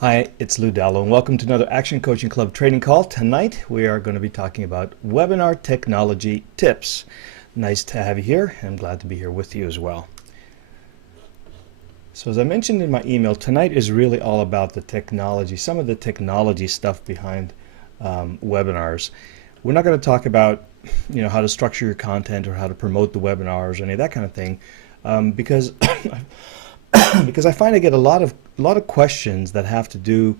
Hi, it's Lou Dallo, and welcome to another Action Coaching Club training call. Tonight we are going to be talking about webinar technology tips. Nice to have you here. I'm glad to be here with you as well. So as I mentioned in my email, tonight is really all about the technology, some of the technology stuff behind webinars. We're not going to talk about how to structure your content or how to promote the webinars or any of that kind of thing, because because I find I get a lot of questions that have to do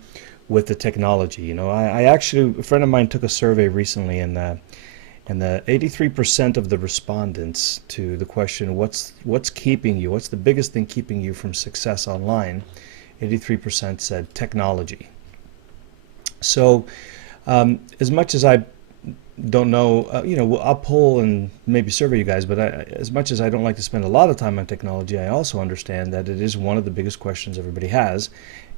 with the technology. I actually, a friend of mine took a survey recently, and the 83% of the respondents to the question, what's keeping you, what's the biggest thing keeping you from success online, 83% said technology. So as much as I don't know, I'll poll and maybe survey you guys, but as much as I don't like to spend a lot of time on technology, I also understand that it is one of the biggest questions everybody has,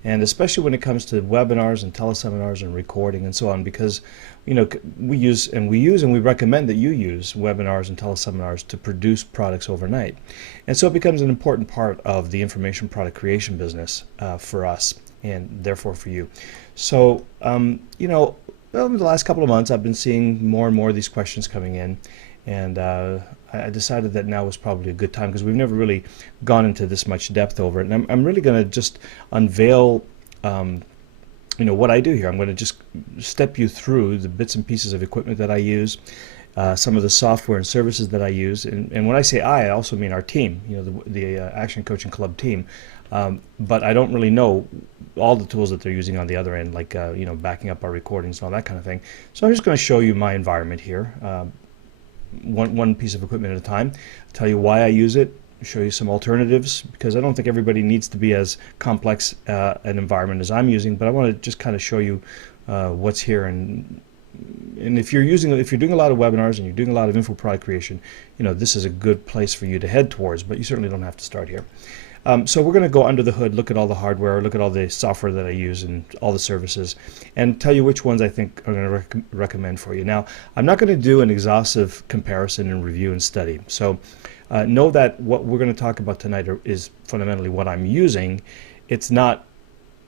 and especially when it comes to webinars and teleseminars and recording and so on, because we use and we recommend that you use webinars and teleseminars to produce products overnight, and so it becomes an important part of the information product creation business for us and therefore for you. So over the last couple of months, I've been seeing more and more of these questions coming in, and I decided that now was probably a good time, because we've never really gone into this much depth over it. And I'm really going to just unveil what I do here. I'm going to just step you through the bits and pieces of equipment that I use, some of the software and services that I use, and when I say I also mean our team, the Action Coaching Club team. But I don't really know all the tools that they're using on the other end, like backing up our recordings and all that kind of thing. So I'm just going to show you my environment here, one piece of equipment at a time, tell you why I use it, show you some alternatives, because I don't think everybody needs to be as complex an environment as I'm using, but I want to just kind of show you what's here. And if you're doing a lot of webinars and you're doing a lot of info product creation, this is a good place for you to head towards, but you certainly don't have to start here. So we're going to go under the hood, look at all the hardware, look at all the software that I use and all the services, and tell you which ones I think I'm going to recommend for you. Now, I'm not going to do an exhaustive comparison and review and study. So know that what we're going to talk about tonight is fundamentally what I'm using. It's not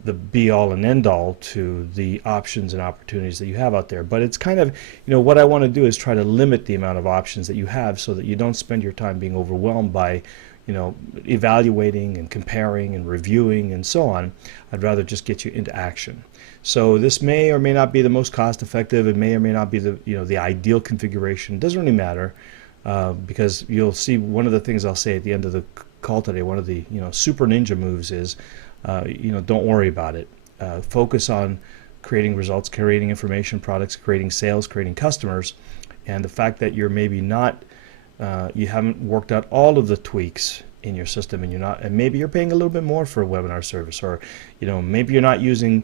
the be-all and end-all to the options and opportunities that you have out there. But it's kind of, what I want to do is try to limit the amount of options that you have so that you don't spend your time being overwhelmed by evaluating and comparing and reviewing and so on. I'd rather just get you into action. So this may or may not be the most cost effective. It may or may not be the ideal configuration. It doesn't really matter, because you'll see one of the things I'll say at the end of the call today, one of the super ninja moves is, don't worry about it. Focus on creating results, creating information products, creating sales, creating customers, and the fact that you're maybe not you haven't worked out all of the tweaks in your system, and maybe you're paying a little bit more for a webinar service, or maybe you're not using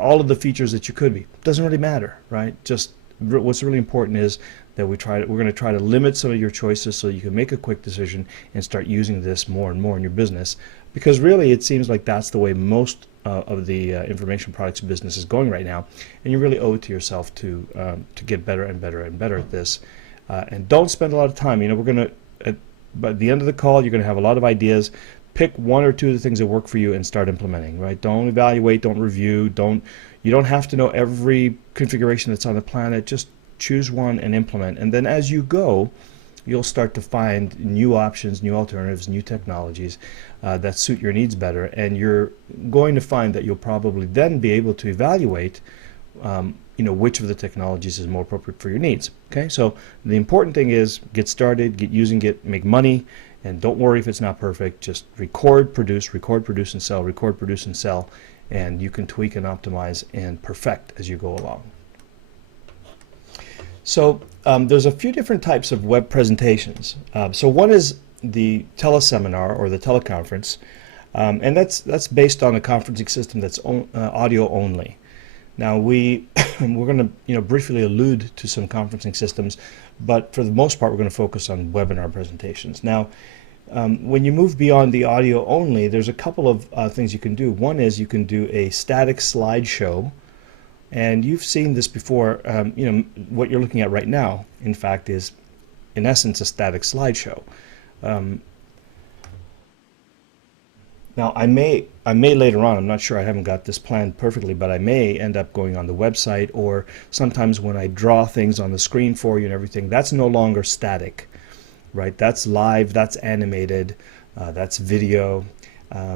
all of the features that you could be. Doesn't really matter, right? Just what's really important is that we're going to try to limit some of your choices so you can make a quick decision and start using this more and more in your business, because really it seems like that's the way most of the information products business is going right now, and you really owe it to yourself to get better and better and better at this. And don't spend a lot of time. We're going to, by the end of the call, you're going to have a lot of ideas. Pick one or two of the things that work for you and start implementing, right? Don't evaluate, don't review, you don't have to know every configuration that's on the planet. Just choose one and implement. And then as you go, you'll start to find new options, new alternatives, new technologies that suit your needs better. And you're going to find that you'll probably then be able to evaluate which of the technologies is more appropriate for your needs. Okay, so the important thing is get started, get using it, make money, and don't worry if it's not perfect. Just record, produce, and sell, record, produce, and sell, and you can tweak and optimize and perfect as you go along. So there's a few different types of web presentations. So one is the teleseminar or the teleconference, and that's based on a conferencing system that's audio only. Now we're going to briefly allude to some conferencing systems, but for the most part we're going to focus on webinar presentations. Now when you move beyond the audio only, there's a couple of things you can do. One is you can do a static slideshow, and you've seen this before. What you're looking at right now, in fact, is in essence a static slideshow. Now, I may later on, I'm not sure, I haven't got this planned perfectly, but I may end up going on the website, or sometimes when I draw things on the screen for you and everything, that's no longer static, right? That's live, that's animated, that's video.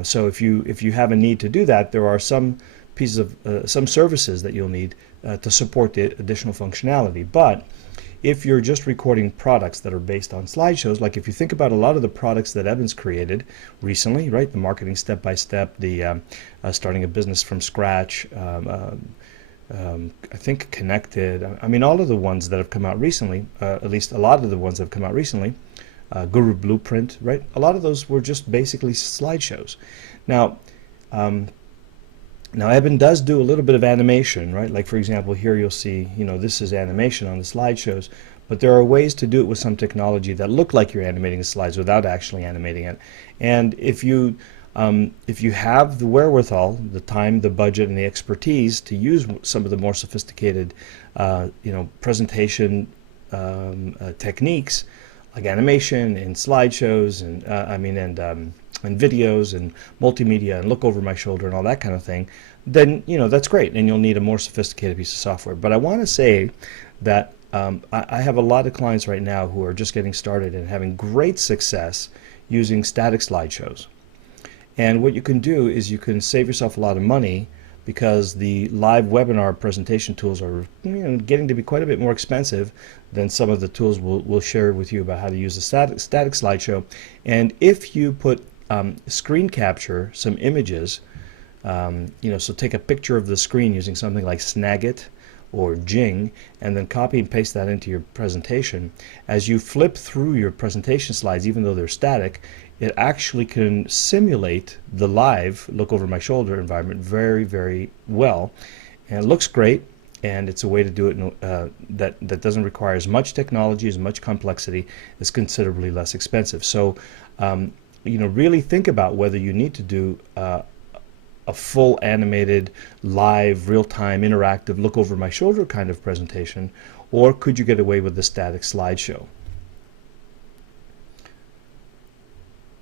So if you have a need to do that, there are some pieces of some services that you'll need to support the additional functionality. But if you're just recording products that are based on slideshows, like if you think about a lot of the products that Evan's created recently, right? The marketing step by step, the starting a business from scratch, I think Connected. I mean, all of the ones that have come out recently, at least a lot of the ones that have come out recently, Guru Blueprint, right? A lot of those were just basically slideshows. Now, now Eben does do a little bit of animation, right? Like for example, here you'll see, this is animation on the slideshows, but there are ways to do it with some technology that look like you're animating the slides without actually animating it. And if you have the wherewithal, the time, the budget, and the expertise to use some of the more sophisticated, presentation techniques, like animation and slideshows and and videos and multimedia and look over my shoulder and all that kind of thing, then that's great, and you'll need a more sophisticated piece of software. But I want to say that I have a lot of clients right now who are just getting started and having great success using static slideshows. And what you can do is you can save yourself a lot of money, because the live webinar presentation tools are getting to be quite a bit more expensive than some of the tools we'll share with you about how to use a static slideshow. And if you put screen capture some images, so take a picture of the screen using something like Snagit or Jing, and then copy and paste that into your presentation. As you flip through your presentation slides, even though they're static, it actually can simulate the live look over my shoulder environment very, very well, and it looks great. And it's a way to do it that doesn't require as much technology, as much complexity. It's considerably less expensive. So really think about whether you need to do a full animated, live, real-time, interactive, look over my shoulder kind of presentation, or could you get away with the static slideshow?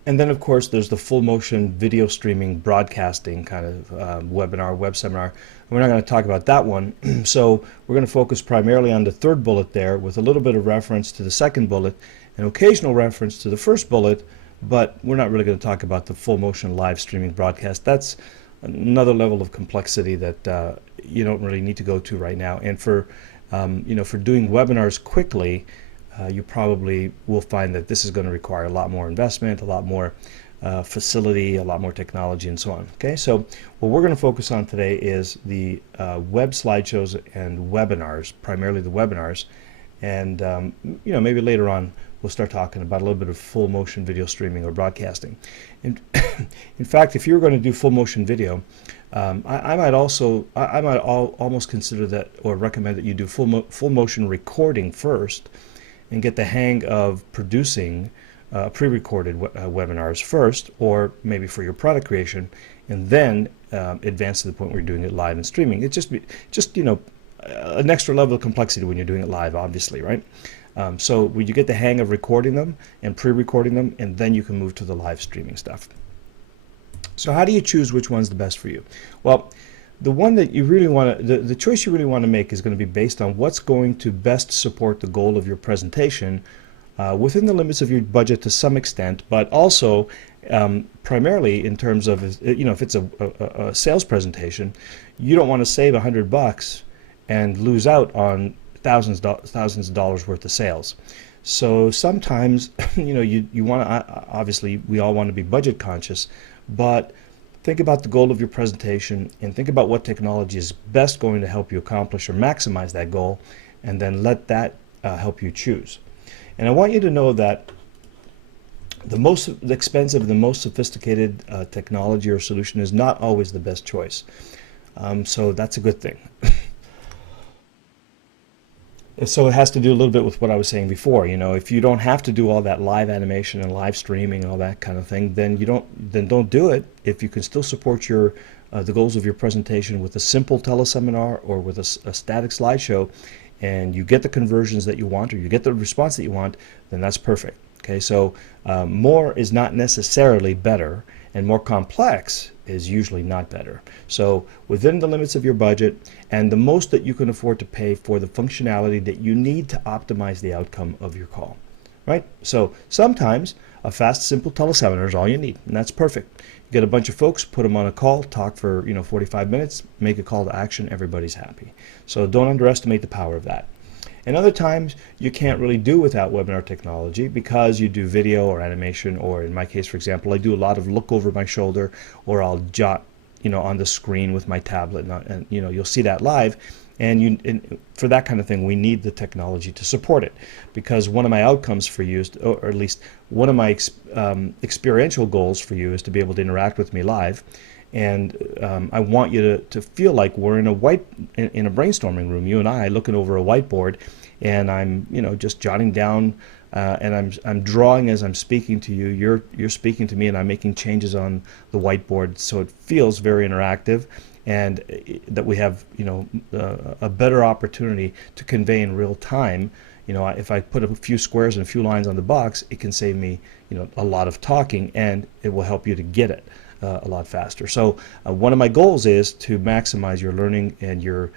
And then, of course, there's the full motion video streaming broadcasting kind of webinar, web seminar. We're not going to talk about that one. So we're going to focus primarily on the third bullet there, with a little bit of reference to the second bullet, an occasional reference to the first bullet, but we're not really going to talk about the full motion live streaming broadcast. That's another level of complexity that you don't really need to go to right now. And for for doing webinars quickly, you probably will find that this is going to require a lot more investment, a lot more facility, a lot more technology, and so on. Okay, so what we're going to focus on today is the web slideshows and webinars, primarily the webinars, and maybe later on we'll start talking about a little bit of full motion video streaming or broadcasting. And in fact, if you're going to do full motion video, I might almost consider that, or recommend that you do full motion recording first, and get the hang of producing pre-recorded webinars first, or maybe for your product creation, and then advance to the point where you're doing it live and streaming. It's just an extra level of complexity when you're doing it live, obviously, right? So when you get the hang of recording them and pre-recording them, and then you can move to the live streaming stuff. So how do you choose which one's the best for you? Well, the one that you really want to, the choice you really want to make is going to be based on what's going to best support the goal of your presentation within the limits of your budget to some extent, but also primarily in terms of, if it's a sales presentation, you don't want to save $100 and lose out on thousands of dollars worth of sales. So sometimes, you want to, obviously we all want to be budget conscious, but think about the goal of your presentation and think about what technology is best going to help you accomplish or maximize that goal, and then let that help you choose. And I want you to know that the most expensive, the most sophisticated technology or solution is not always the best choice. So that's a good thing. So it has to do a little bit with what I was saying before. If you don't have to do all that live animation and live streaming and all that kind of thing, then don't do it. If you can still support your the goals of your presentation with a simple teleseminar or with a static slideshow, and you get the conversions that you want, or you get the response that you want, then that's perfect. Okay, so more is not necessarily better, and more complex is usually not better. So within the limits of your budget and the most that you can afford to pay for the functionality that you need to optimize the outcome of your call, right? So sometimes a fast, simple teleseminar is all you need, and that's perfect. You get a bunch of folks, put them on a call, talk for 45 minutes, make a call to action, everybody's happy. So don't underestimate the power of that. And other times you can't really do without webinar technology because you do video or animation, or in my case, for example, I do a lot of look over my shoulder, or I'll jot on the screen with my tablet, and you'll see that live. And for that kind of thing, we need the technology to support it, because one of my outcomes for you is, or at least one of my experiential goals for you, is to be able to interact with me live. And I want you to feel like we're in a brainstorming room, you and I, looking over a whiteboard, and I'm just jotting down, and I'm drawing as I'm speaking to you. You're speaking to me, and I'm making changes on the whiteboard, so it feels very interactive, and that we have a better opportunity to convey in real time. If I put a few squares and a few lines on the box, it can save me a lot of talking, and it will help you to get it a lot faster. So one of my goals is to maximize your learning and your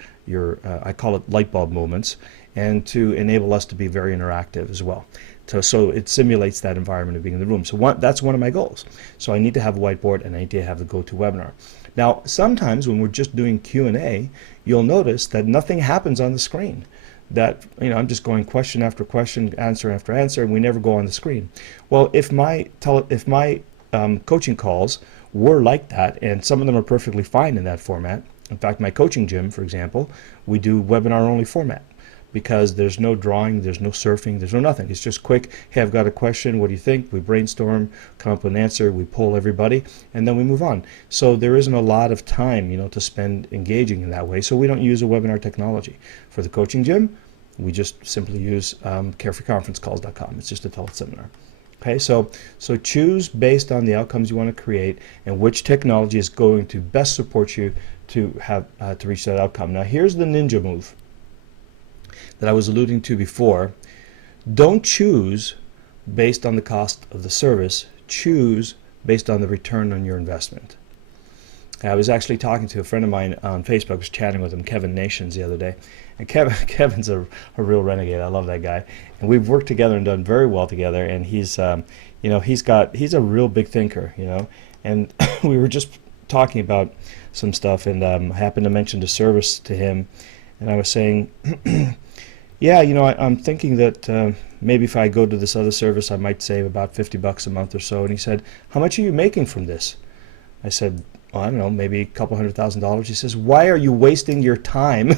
I call it light bulb moments, and to enable us to be very interactive as well. So it simulates that environment of being in the room. So that's one of my goals. So I need to have a whiteboard, and I need to have the GoToWebinar. Now, sometimes when we're just doing Q&A, you'll notice that nothing happens on the screen. That I'm just going question after question, answer after answer, and we never go on the screen. Well, if my coaching calls were like that, and some of them are perfectly fine in that format. In fact, my coaching gym, for example, we do webinar only format, because there's no drawing, there's no surfing, there's no nothing. It's just quick. Hey, I've got a question. What do you think? We brainstorm, come up with an answer, we poll everybody, and then we move on. So there isn't a lot of time, to spend engaging in that way. So we don't use a webinar technology. For the coaching gym, we just simply use carefreeconferencecalls.com. It's just a teleseminar. Okay, so choose based on the outcomes you want to create and which technology is going to best support you to have to reach that outcome. Now, here's the ninja move that I was alluding to before. Don't choose based on the cost of the service. Choose based on the return on your investment. I was actually talking to a friend of mine on Facebook. I was chatting with him, Kevin Nations, the other day. And Kevin's a real renegade. I love that guy. And we've worked together and done very well together. And he's a real big thinker, And we were just talking about some stuff, and I happened to mention the service to him. And I was saying, yeah, I'm thinking that maybe if I go to this other service, I might save about $50 a month or so. And he said, how much are you making from this? I said, well, I don't know, maybe a couple $100,000. He says, why are you wasting your time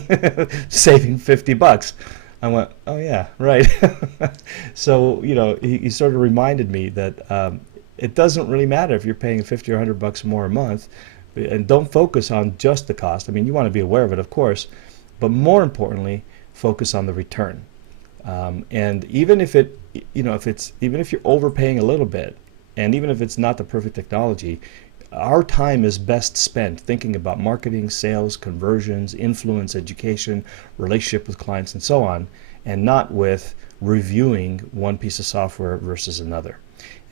saving $50? I went, oh yeah, right. So, he sort of reminded me that it doesn't really matter if you're paying $50 or $100 more a month, and don't focus on just the cost. I mean, you want to be aware of it, of course, but more importantly, focus on the return. And even if even if you're overpaying a little bit, and even if it's not the perfect technology, our time is best spent thinking about marketing, sales, conversions, influence, education, relationship with clients, and so on, and not with reviewing one piece of software versus another.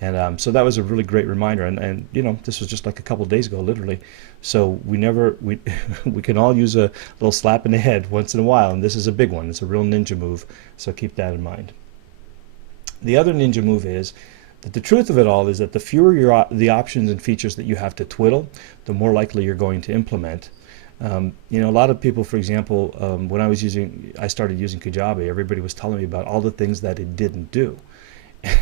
And so that was a really great reminder. And this was just like a couple of days ago, literally. So we can all use a little slap in the head once in a while, and this is a big one. It's a real ninja move. So keep that in mind. The other ninja move is that the truth of it all is that the fewer the options and features that you have to twiddle, the more likely you're going to implement. A lot of people, for example, when I started using Kajabi, everybody was telling me about all the things that it didn't do.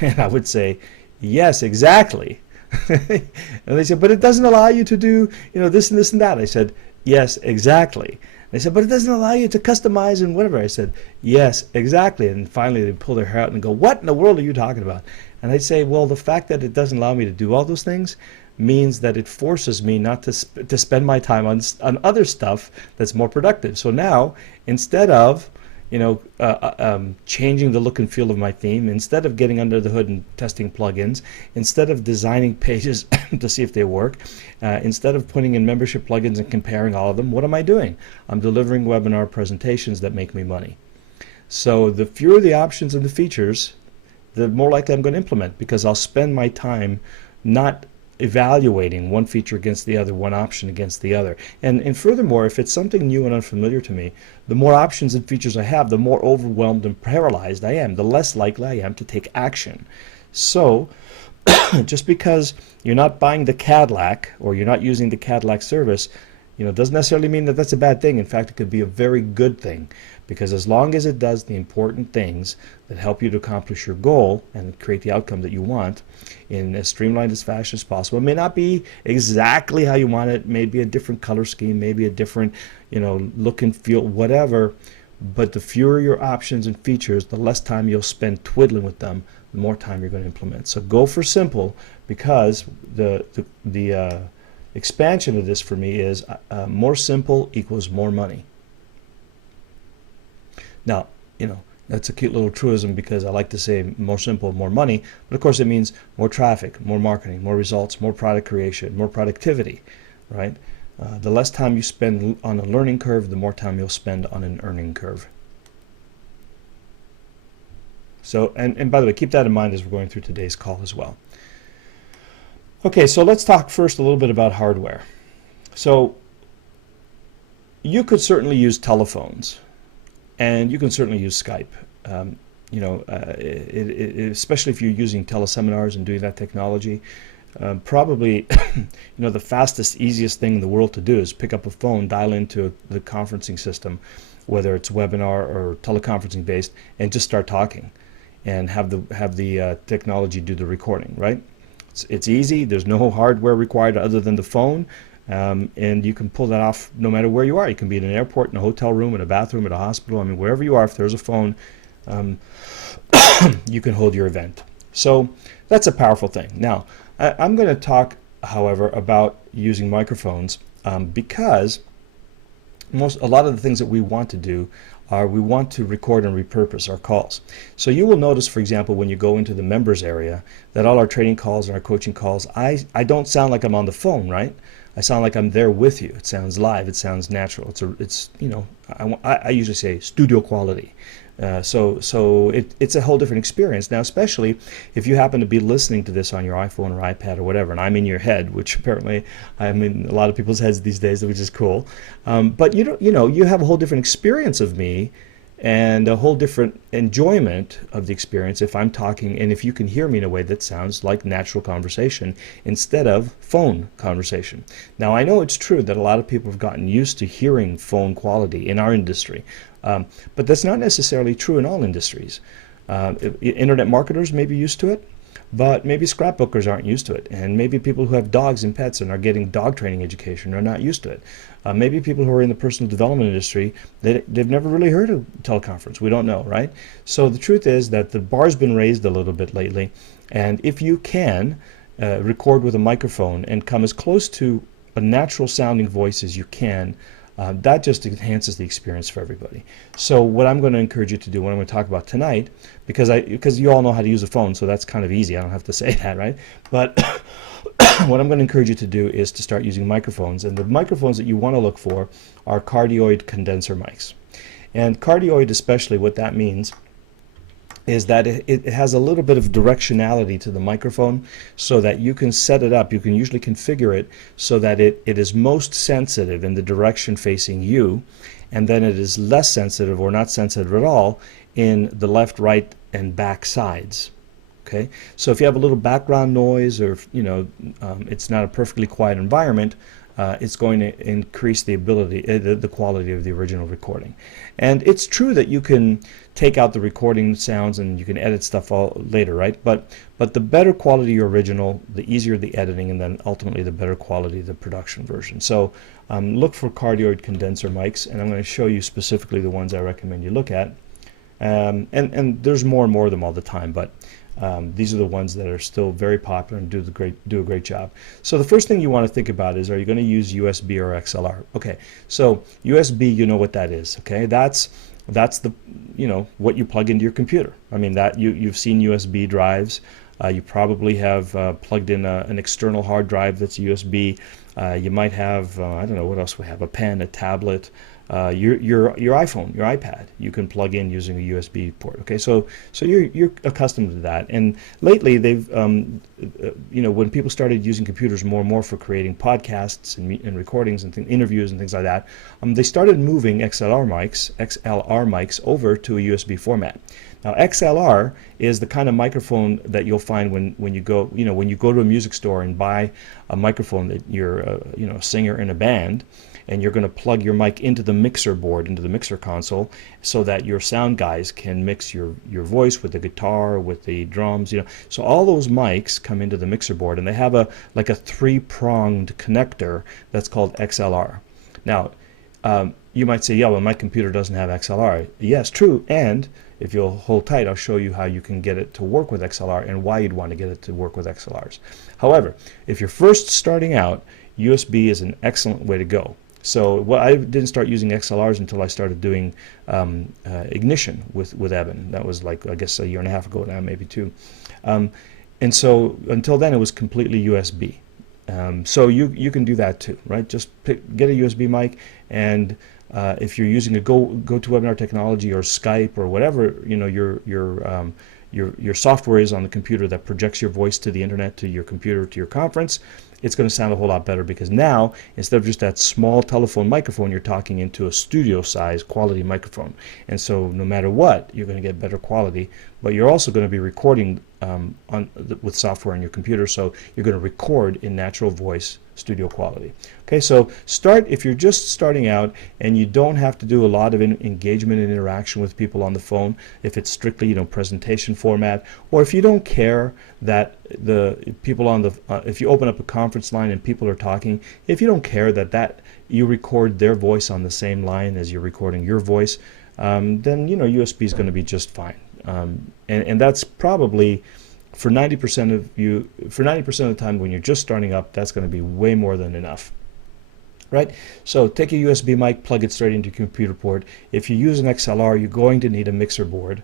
And I would say, yes, exactly. And they said, but it doesn't allow you to do, this and this and that. I said, yes, exactly. They said, but it doesn't allow you to customize and whatever. I said, yes, exactly. And finally they pull their hair out and go, what in the world are you talking about? And I'd say, well, the fact that it doesn't allow me to do all those things means that it forces me not to spend my time on other stuff that's more productive. So now, instead of changing the look and feel of my theme, instead of getting under the hood and testing plugins, instead of designing pages to see if they work, instead of putting in membership plugins and comparing all of them, what am I doing? I'm delivering webinar presentations that make me money. So the fewer the options and the features, the more likely I'm going to implement, because I'll spend my time not evaluating one feature against the other, one option against the other. And furthermore, if it's something new and unfamiliar to me, the more options and features I have, the more overwhelmed and paralyzed I am, the less likely I am to take action. So just because you're not buying the Cadillac or you're not using the Cadillac service, doesn't necessarily mean that that's a bad thing. In fact, it could be a very good thing, because as long as it does the important things that help you to accomplish your goal and create the outcome that you want in as streamlined as fashion as possible, it may not be exactly how you want it, maybe a different color scheme, maybe a different, look and feel, whatever, but the fewer your options and features, the less time you'll spend twiddling with them, the more time you're going to implement. So go for simple, because the expansion of this for me is more simple equals more money. Now, that's a cute little truism, because I like to say more simple, more money, but of course it means more traffic, more marketing, more results, more product creation, more productivity, right? The less time you spend on a learning curve, the more time you'll spend on an earning curve. So, and by the way, keep that in mind as we're going through today's call as well. Okay, so let's talk first a little bit about hardware. So you could certainly use telephones, and you can certainly use Skype. Especially if you're using teleseminars and doing that technology, probably the fastest, easiest thing in the world to do is pick up a phone, dial into the conferencing system, whether it's webinar or teleconferencing based, and just start talking, and have the technology do the recording, right? It's easy. There's no hardware required other than the phone, and you can pull that off no matter where you are. You can be in an airport, in a hotel room, in a bathroom, at a hospital. I mean, wherever you are, if there's a phone, you can hold your event. So that's a powerful thing. Now, I'm going to talk, however, about using microphones, because a lot of the things that we want to do are we want to record and repurpose our calls. So you will notice, for example, when you go into the members area, that all our training calls and our coaching calls, I don't sound like I'm on the phone, right? I sound like I'm there with you. It sounds live. It sounds natural. I usually say studio quality. So it's a whole different experience. Now, especially if you happen to be listening to this on your iPhone or iPad or whatever, and I'm in your head, which apparently I'm in a lot of people's heads these days, which is cool. But you have a whole different experience of me, and a whole different enjoyment of the experience if I'm talking and if you can hear me in a way that sounds like natural conversation instead of phone conversation. Now, I know it's true that a lot of people have gotten used to hearing phone quality in our industry, but that's not necessarily true in all industries. Internet marketers may be used to it, but maybe scrapbookers aren't used to it, and maybe people who have dogs and pets and are getting dog training education are not used to it. Maybe people who are in the personal development industry, they've never really heard of teleconference. We don't know, right? So the truth is that the bar's been raised a little bit lately, and if you can record with a microphone and come as close to a natural sounding voice as you can, that just enhances the experience for everybody. So what I'm going to encourage you to do, what I'm going to talk about tonight, because you all know how to use a phone, so that's kind of easy. I don't have to say that, right? But what I'm going to encourage you to do is to start using microphones. And the microphones that you want to look for are cardioid condenser mics. And cardioid especially, what that means is that it has a little bit of directionality to the microphone, so that you can set it up. You can usually configure it so that it is most sensitive in the direction facing you, and then it is less sensitive or not sensitive at all in the left, right, and back sides. Okay, so if you have a little background noise, or it's not a perfectly quiet environment, it's going to increase the ability, the quality of the original recording. And it's true that you can take out the recording sounds and you can edit stuff all later, right? But the better quality your original, the easier the editing, and then ultimately the better quality the production version. So look for cardioid condenser mics, and I'm going to show you specifically the ones I recommend you look at. And there's more and more of them all the time, but these are the ones that are still very popular and do a great job. So the first thing you want to think about is, are you going to use USB or XLR? Okay, so USB, you know what that is. Okay, that's the what you plug into your computer. I mean, that you've seen USB drives. You probably have plugged in an external hard drive that's USB. You might have I don't know what else we have, a pen, a tablet, your iPhone, your iPad, you can plug in using a USB port. Okay, so you're accustomed to that. And lately, they've when people started using computers more and more for creating podcasts and recordings and interviews and things like that, they started moving XLR mics over to a USB format. Now, XLR is the kind of microphone that you'll find when you go to a music store and buy a microphone that you're a singer in a band, and you're going to plug your mic into the mixer board, into the mixer console, so that your sound guys can mix your voice with the guitar, with the drums. So all those mics come into the mixer board, and they have a three-pronged connector that's called XLR. Now, you might say, yeah, well, my computer doesn't have XLR. Yes, true. And if you'll hold tight, I'll show you how you can get it to work with XLR and why you'd want to get it to work with XLRs. However, if you're first starting out, USB is an excellent way to go. So I didn't start using XLRs until I started doing Ignition with Evan. That was like, I guess, a year and a half ago now, maybe two. And so until then, it was completely USB. So you can do that too, right? Just get a USB mic, and if you're using a GoToWebinar technology or Skype or whatever, your software is on the computer that projects your voice to the internet, to your computer, to your conference, it's going to sound a whole lot better, because now, instead of just that small telephone microphone, you're talking into a studio-size quality microphone. And so no matter what, you're going to get better quality, but you're also going to be recording with software on your computer, so you're going to record in natural voice studio quality. Okay, so if you're just starting out and you don't have to do a lot of engagement and interaction with people on the phone, if it's strictly presentation format, or if you don't care that the people on the if you open up a conference line and people are talking, if you don't care that you record their voice on the same line as you're recording your voice, then USB is going to be just fine. And that's probably for 90% of the time when you're just starting up, that's going to be way more than enough. Right? So take a USB mic, plug it straight into your computer port. If you use an XLR, you're going to need a mixer board,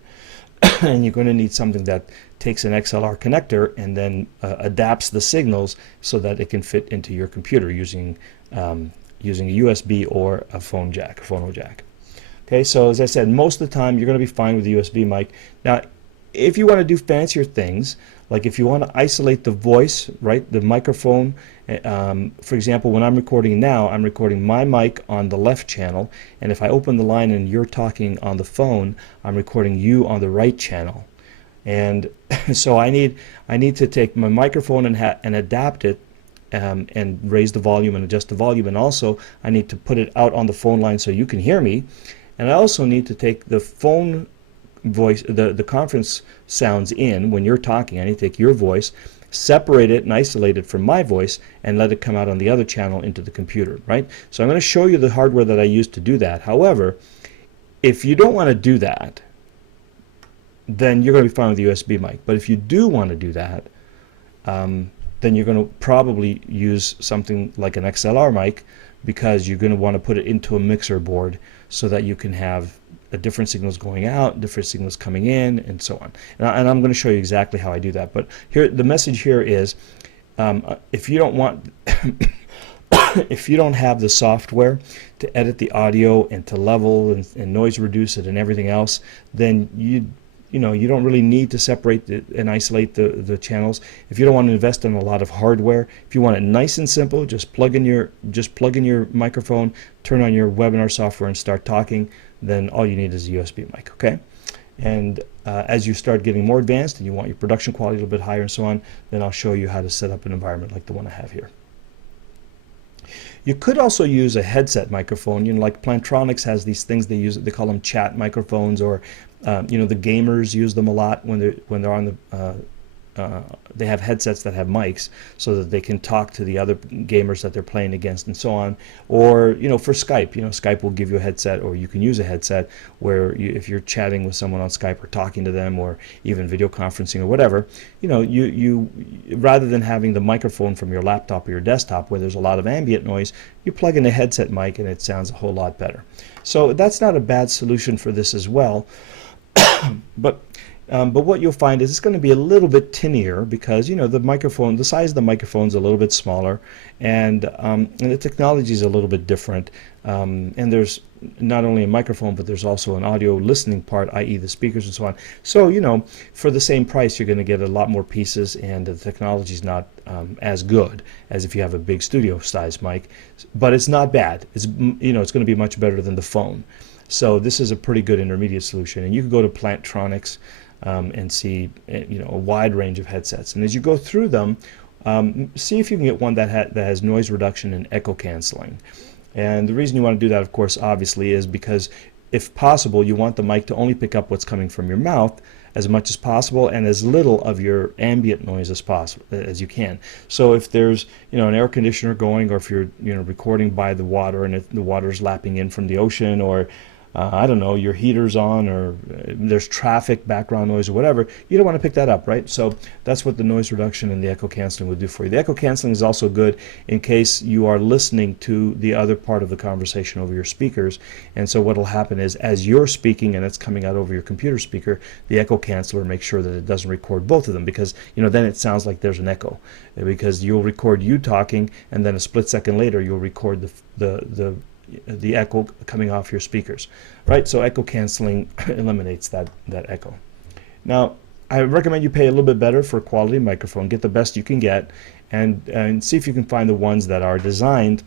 and you're going to need something that takes an XLR connector and then adapts the signals so that it can fit into your computer using a USB or a phono jack. Okay, so as I said, most of the time you're going to be fine with the USB mic. Now, if you want to do fancier things, like if you want to isolate the voice, right, the microphone, for example, when I'm recording now, I'm recording my mic on the left channel, and if I open the line and you're talking on the phone, I'm recording you on the right channel. And so I need to take my microphone and adapt it, and raise the volume and adjust the volume, and also I need to put it out on the phone line so you can hear me, and I also need to take the phone voice, the conference sounds in when you're talking. I need to take your voice, separate it and isolate it from my voice, and let it come out on the other channel into the computer, right? So I'm going to show you the hardware that I use to do that. However, if you don't want to do that, then you're going to be fine with the USB mic. But if you do want to do that, then you're going to probably use something like an XLR mic, because you're going to want to put it into a mixer board so that you can have different signals going out, different signals coming in, and so on. And I'm going to show you exactly how I do that. But here, the message here is, if you don't want, if you don't have the software to edit the audio and to level and noise reduce it and everything else, then you don't really need to separate and isolate the channels. If you don't want to invest in a lot of hardware, if you want it nice and simple, just plug in your microphone, turn on your webinar software, and start talking. Then all you need is a USB mic. Okay, and as you start getting more advanced and you want your production quality a little bit higher and so on, then I'll show you how to set up an environment like the one I have here. You could also use a headset microphone. Like Plantronics has these things they use. They call them chat microphones, or the gamers use them a lot when they're on the. They have headsets that have mics so that they can talk to the other gamers that they're playing against and so on. Or for Skype, Skype will give you a headset, or you can use a headset where if you're chatting with someone on Skype or talking to them, or even video conferencing or whatever, you rather than having the microphone from your laptop or your desktop where there's a lot of ambient noise, you plug in a headset mic and it sounds a whole lot better. So that's not a bad solution for this as well. But what you'll find is it's going to be a little bit tinier, because the microphone, the size of the microphone is a little bit smaller, and the technology is a little bit different, and there's not only a microphone, but there's also an audio listening part, i.e. the speakers and so on. So, for the same price, you're going to get a lot more pieces, and the technology is not as good as if you have a big studio size mic, but it's not bad. It's it's going to be much better than the phone. So this is a pretty good intermediate solution, and you can go to Plantronics and see a wide range of headsets. And as you go through them, see if you can get one that has noise reduction and echo canceling. And the reason you want to do that, of course, obviously, is because if possible, you want the mic to only pick up what's coming from your mouth as much as possible and as little of your ambient noise as possible as you can. So if there's an air conditioner going, or if you're recording by the water and if the water's lapping in from the ocean, or I don't know, your heater's on, or there's traffic, background noise, or whatever, you don't want to pick that up, right? So that's what the noise reduction and the echo canceling would do for you. The echo canceling is also good in case you are listening to the other part of the conversation over your speakers. And so what will happen is, as you're speaking and it's coming out over your computer speaker, the echo canceller makes sure that it doesn't record both of them, because then it sounds like there's an echo, because you'll record you talking, and then a split second later you'll record the echo coming off your speakers, right? So echo canceling eliminates that echo. Now, I recommend you pay a little bit better for a quality microphone. Get the best you can get, and see if you can find the ones that are designed,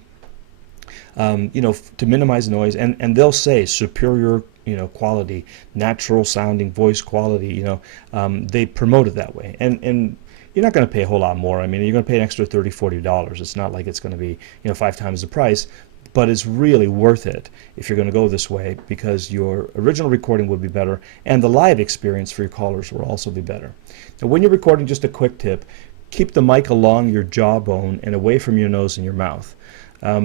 to minimize noise. And they'll say superior, quality, natural sounding voice quality. They promote it that way, and you're not going to pay a whole lot more. I mean, you're going to pay an extra $30-40. It's not like it's going to be 5 times the price. But it's really worth it if you're going to go this way, because your original recording will be better, and the live experience for your callers will also be better. Now, when you're recording, just a quick tip: keep the mic along your jawbone and away from your nose and your mouth,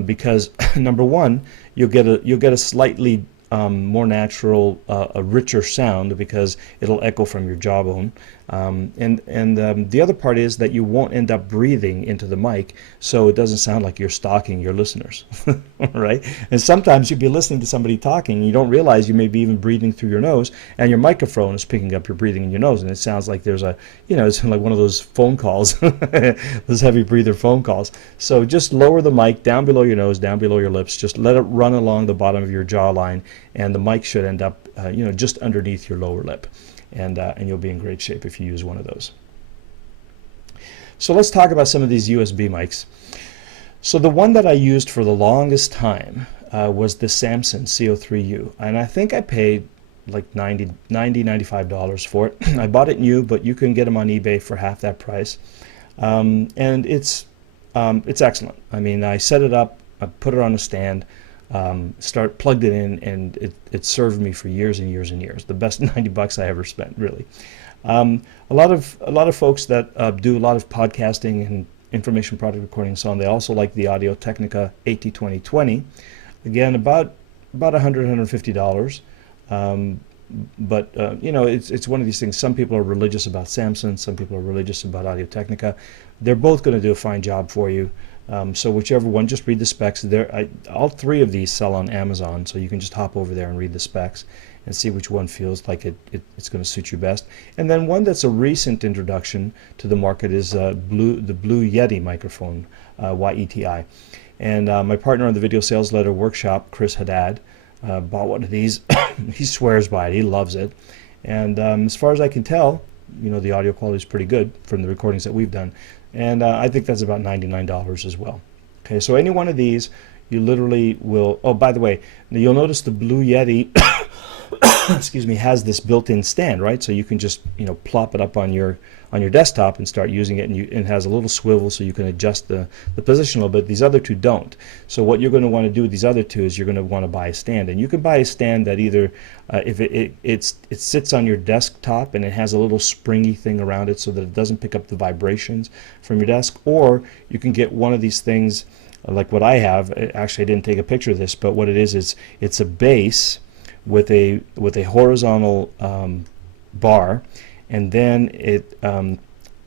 because number one, you'll get a slightly more natural, a richer sound, because it'll echo from your jawbone. The other part is that you won't end up breathing into the mic, so it doesn't sound like you're stalking your listeners, right? And sometimes you'll be listening to somebody talking, and you don't realize you may be even breathing through your nose, and your microphone is picking up your breathing in your nose, and it sounds like there's it's like one of those phone calls, those heavy breather phone calls. So just lower the mic down below your nose, down below your lips, just let it run along the bottom of your jawline, and the mic should end up just underneath your lower lip, and you'll be in great shape if you use one of those. So let's talk about some of these USB mics. So the one that I used for the longest time was the Samson CO3U, and I think I paid like $95 for it. I bought it new, but you can get them on eBay for half that price, and it's excellent. I mean, I set it up, I put it on a stand, plugged it in, and it served me for years and years and years. The best $90 I ever spent, really. A lot of folks that do a lot of podcasting and information product recording and so on, they also like the Audio Technica AT2020. Again, about $150. But it's one of these things. Some people are religious about Samson, some people are religious about Audio Technica. They're both going to do a fine job for you. So whichever one, just read the specs. All three of these sell on Amazon, so you can just hop over there and read the specs and see which one feels like it's going to suit you best. And then one that's a recent introduction to the market is the Blue Yeti microphone, YETI. And my partner on the Video Sales Letter Workshop, Chris Haddad, bought one of these. He swears by it. He loves it. And as far as I can tell, the audio quality is pretty good from the recordings that we've done. And I think that's about $99 as well. Okay, so any one of these, you literally will. Oh, by the way, you'll notice the Blue Yeti excuse me, has this built-in stand, right? So you can just plop it up on your desktop and start using it, and it has a little swivel so you can adjust the position a little bit. These other two don't. So what you're going to want to do with these other two is you're going to want to buy a stand, and you can buy a stand that either if it sits on your desktop and it has a little springy thing around it so that it doesn't pick up the vibrations from your desk, or you can get one of these things like what I have. Actually, I didn't take a picture of this, but what it is it's a base with a horizontal bar, and then it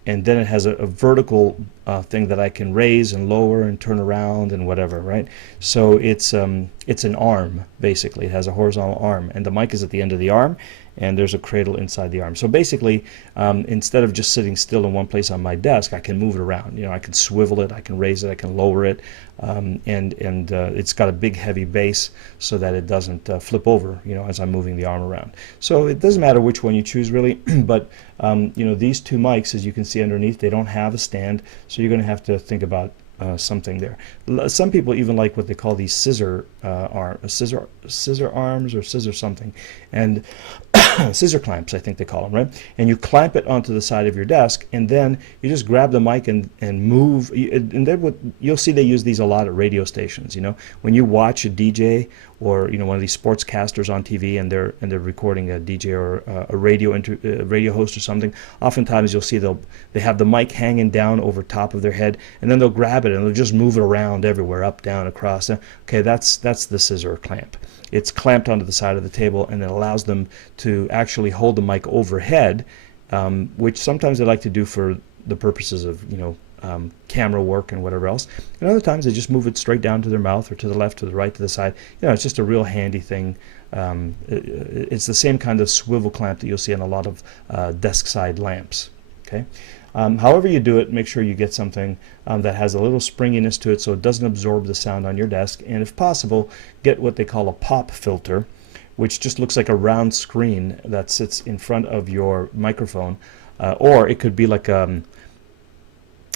has a vertical thing that I can raise and lower and turn around and whatever, right? So it's an arm, basically. It has a horizontal arm, and the mic is at the end of the arm, and there's a cradle inside the arm. So basically, instead of just sitting still in one place on my desk, I can move it around. I can swivel it, I can raise it, I can lower it, and it's got a big heavy base so that it doesn't flip over, as I'm moving the arm around. So it doesn't matter which one you choose really, but these two mics, as you can see underneath, they don't have a stand, so you're going to have to think about something there. Some people even like what they call these scissor arms or scissor something, and scissor clamps, I think they call them, right? And you clamp it onto the side of your desk, and then you just grab the mic and move. And then you'll see they use these a lot at radio stations. When you watch a DJ or one of these sportscasters on TV and they're recording a DJ or a radio host or something, oftentimes you'll see they have the mic hanging down over top of their head, and then they'll grab it and they'll just move it around everywhere, up, down, across. Okay, that's the scissor clamp. It's clamped onto the side of the table, and it allows them to actually hold the mic overhead, which sometimes they like to do for the purposes of camera work and whatever else. And other times they just move it straight down to their mouth, or to the left, to the right, to the side. It's just a real handy thing. It's the same kind of swivel clamp that you'll see on a lot of desk side lamps. Okay. However you do it, make sure you get something that has a little springiness to it so it doesn't absorb the sound on your desk, and if possible, get what they call a pop filter, which just looks like a round screen that sits in front of your microphone, or it could be like not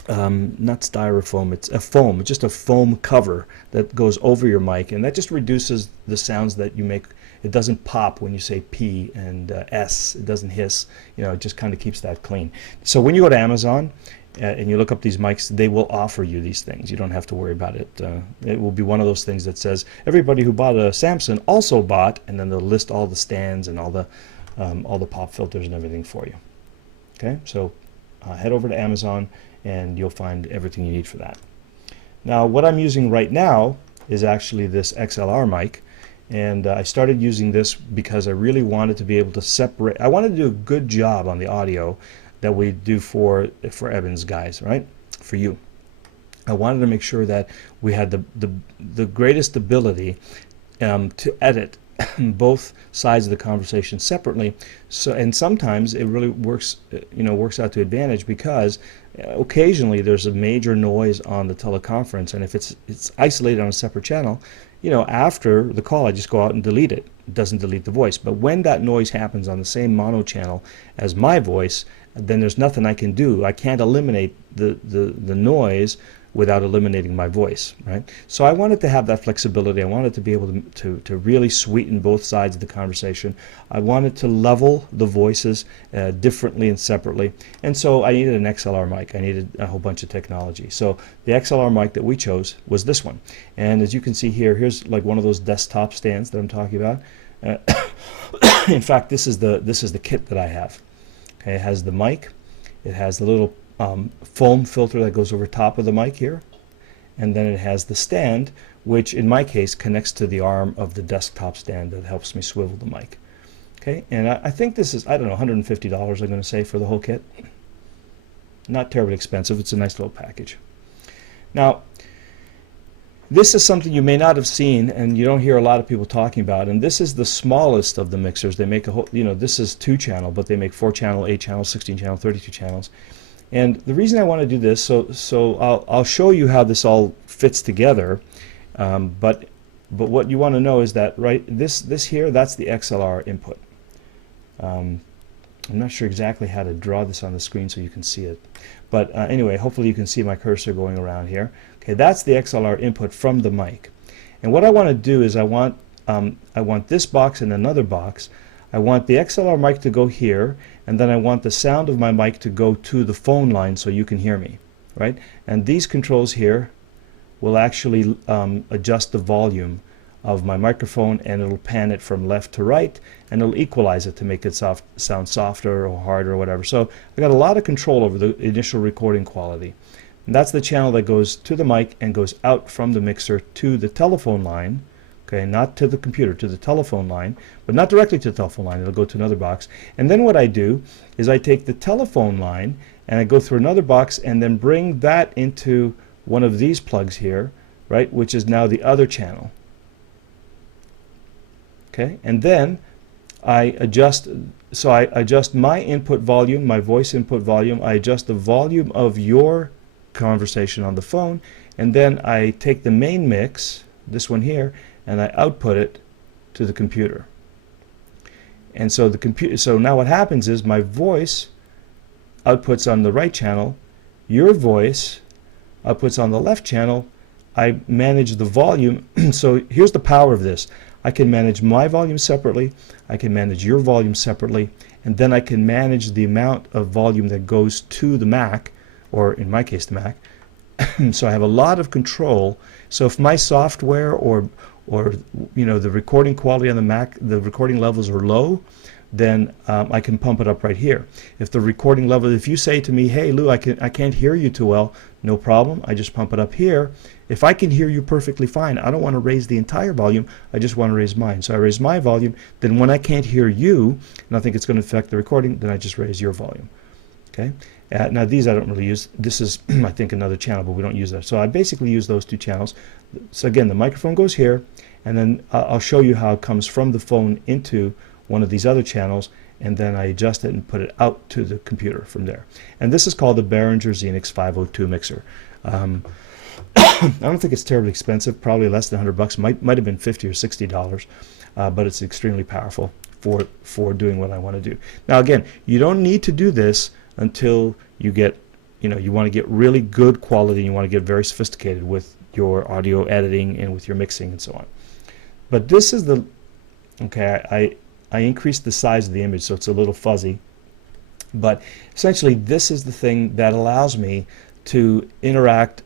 styrofoam, it's a foam, just a foam cover that goes over your mic, and that just reduces the sounds that you make. It doesn't pop when you say P and S. It doesn't hiss. It just kind of keeps that clean. So when you go to Amazon and you look up these mics, they will offer you these things. You don't have to worry about it. It will be one of those things that says everybody who bought a Samson also bought, and then they'll list all the stands and all the pop filters and everything for you. Okay, so head over to Amazon and you'll find everything you need for that. Now, what I'm using right now is actually this XLR mic. And I started using this because I really wanted to be able to separate. I wanted to do a good job on the audio that we do for Evan's guys, right? For you. I wanted to make sure that we had the greatest ability to edit both sides of the conversation separately. So, and sometimes it really works out to advantage, because occasionally there's a major noise on the teleconference, and if it's isolated on a separate channel, after the call I just go out and delete it. It doesn't delete the voice. But when that noise happens on the same mono channel as my voice, then there's nothing I can do. I can't eliminate the noise without eliminating my voice, right? So I wanted to have that flexibility. I wanted to be able to really sweeten both sides of the conversation. I wanted to level the voices differently and separately. And so I needed an XLR mic. I needed a whole bunch of technology. So the XLR mic that we chose was this one. And as you can see here, here's like one of those desktop stands that I'm talking about. In fact, this is the kit that I have. Okay, it has the mic. It has the little foam filter that goes over top of the mic here, and then it has the stand, which in my case connects to the arm of the desktop stand that helps me swivel the mic. Okay, and I think this is, I don't know, $150 I'm going to say for the whole kit. Not terribly expensive. It's a nice little package. Now, this is something you may not have seen and you don't hear a lot of people talking about, and this is the smallest of the mixers. They make a whole, this is 2-channel, but they make 4-channel, 8-channel, 16-channel, 32 channels. And the reason I want to do this, so I'll show you how this all fits together, but what you want to know is that this here, that's the XLR input. I'm not sure exactly how to draw this on the screen so you can see it, but anyway, hopefully you can see my cursor going around here. Okay, that's the XLR input from the mic, and what I want to do is I want this box and another box. I want the XLR mic to go here, and then I want the sound of my mic to go to the phone line so you can hear me, right? And these controls here will actually adjust the volume of my microphone, and it'll pan it from left to right, and it'll equalize it to make it sound softer or harder or whatever. So I got a lot of control over the initial recording quality. And that's the channel that goes to the mic and goes out from the mixer to the telephone line. Okay, not to the computer, to the telephone line, but not directly to the telephone line. It'll go to another box. And then what I do is I take the telephone line and I go through another box and then bring that into one of these plugs here, right, which is now the other channel. Okay, and then I adjust, so I adjust my input volume, my voice input volume. I adjust the volume of your conversation on the phone, and then I take the main mix, this one here, and I output it to the computer. And so the computer, so now what happens is my voice outputs on the right channel, your voice outputs on the left channel. I manage the volume. So here's the power of this. I can manage my volume separately, I can manage your volume separately, and then I can manage the amount of volume that goes to the Mac, or in my case the Mac. So I have a lot of control. So if my software or the recording quality on the Mac, the recording levels are low, then I can pump it up right here. If the recording level, if you say to me, hey Lou, I can't hear you too well, no problem, I just pump it up here. If I can hear you perfectly fine, I don't want to raise the entire volume, I just want to raise mine. So I raise my volume, then when I can't hear you, and I think it's going to affect the recording, then I just raise your volume. Okay. Now these I don't really use. This is I think another channel, but we don't use that. So I basically use those two channels. So again, the microphone goes here, and then I'll show you how it comes from the phone into one of these other channels, and then I adjust it and put it out to the computer from there. And this is called the Behringer Xenix 502 mixer. I don't think it's terribly expensive, probably less than $100. Might have been $50 or $60, but it's extremely powerful for doing what I want to do. Now again, you don't need to do this until you get, you want to get really good quality, you want to get very sophisticated with your audio editing and with your mixing and so on. But this is the, okay, I increased the size of the image so it's a little fuzzy, but essentially this is the thing that allows me to interact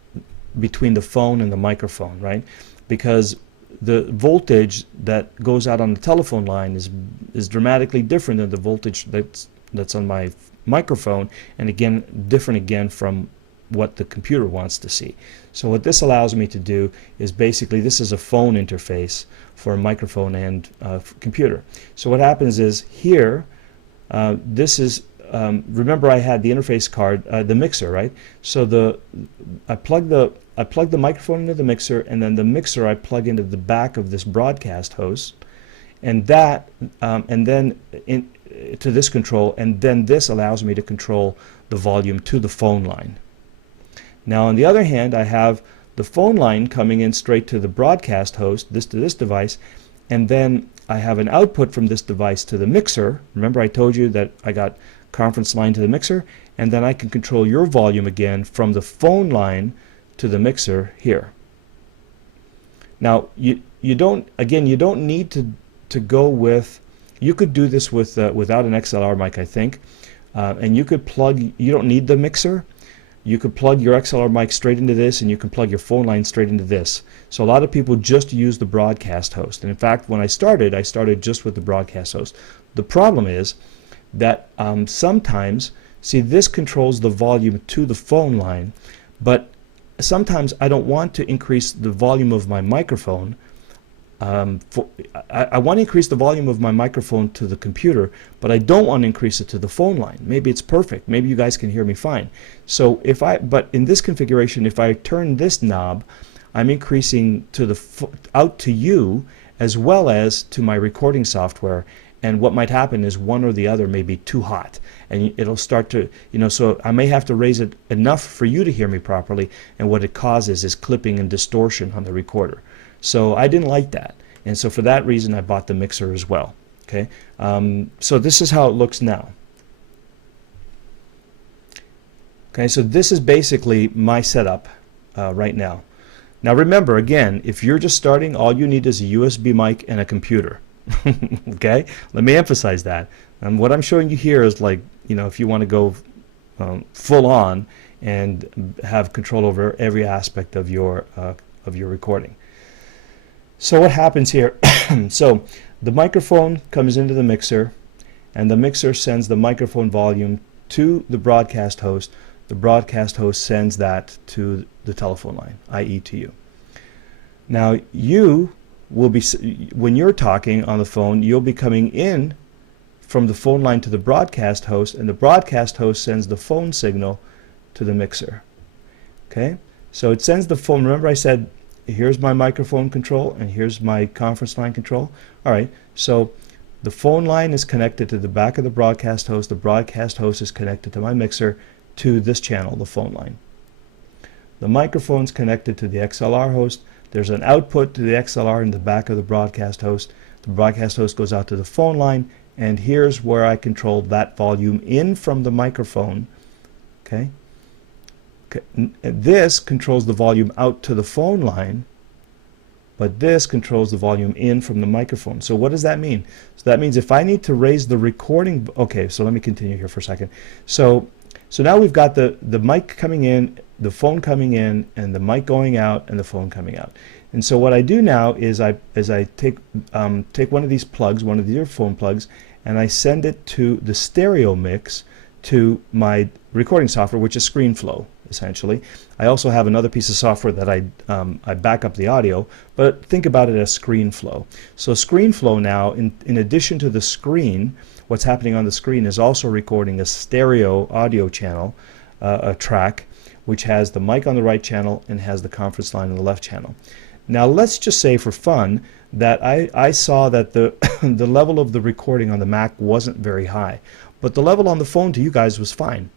between the phone and the microphone, right? Because the voltage that goes out on the telephone line is dramatically different than the voltage that's on my microphone, and again different again from what the computer wants to see. So what this allows me to do is basically, this is a phone interface for a microphone and computer. So what happens is here, this is remember I had the interface card, the mixer, right? So I plug the microphone into the mixer, and then the mixer I plug into the back of this broadcast host, and that and then to this control, and then this allows me to control the volume to the phone line. Now on the other hand, I have the phone line coming in straight to the broadcast host, this to this device, and then I have an output from this device to the mixer. Remember I told you that I got conference line to the mixer, and then I can control your volume again from the phone line to the mixer here. Now you don't need to go with, you could do this with without an XLR mic, I think, and you could plug, you don't need the mixer. You could plug your XLR mic straight into this, and you can plug your phone line straight into this. So a lot of people just use the broadcast host, and in fact when I started just with the broadcast host. The problem is that sometimes, see, this controls the volume to the phone line, but sometimes I don't want to increase the volume of my microphone. I want to increase the volume of my microphone to the computer, but I don't want to increase it to the phone line. Maybe it's perfect. Maybe you guys can hear me fine. So but in this configuration, if I turn this knob, I'm increasing to out to you as well as to my recording software. And what might happen is one or the other may be too hot, and it'll start to, so I may have to raise it enough for you to hear me properly, and what it causes is clipping and distortion on the recorder. So I didn't like that, and so for that reason I bought the mixer as well. Okay, so this is how it looks now. Okay, so this is basically my setup right now. Now remember, again, if you're just starting, all you need is a USB mic and a computer. Okay, let me emphasize that. And what I'm showing you here is, like, if you want to go full on and have control over every aspect of your recording. So what happens here? So the microphone comes into the mixer, and the mixer sends the microphone volume to the broadcast host. The broadcast host sends that to the telephone line, i.e. to you. Now you will be, when you're talking on the phone, you'll be coming in from the phone line to the broadcast host, and the broadcast host sends the phone signal to the mixer. Okay, so it sends the phone. Remember I said here's my microphone control and here's my conference line control. All right, so The phone line is connected to the back of the broadcast host. The broadcast host is connected to my mixer to this channel, the phone line. The microphone's connected to the XLR host. There's an output to the XLR in the back of the broadcast host. The broadcast host goes out to the phone line, and here's where I control that volume in from the microphone. Okay. This controls the volume out to the phone line, but this controls the volume in from the microphone. So what does that mean? So that means if I need to raise the recording, okay, so let me continue here for a second. So now we've got the mic coming in, the phone coming in, and the mic going out, and the phone coming out. And so what I do now is I take one of these plugs, one of the earphone plugs, and I send it to the stereo mix to my recording software, which is ScreenFlow, essentially. I also have another piece of software that I back up the audio, but think about it as ScreenFlow. So ScreenFlow now, in addition to the screen, what's happening on the screen is also recording a stereo audio channel, a track, which has the mic on the right channel and has the conference line on the left channel. Now let's just say for fun that I saw that the the level of the recording on the Mac wasn't very high, but the level on the phone to you guys was fine.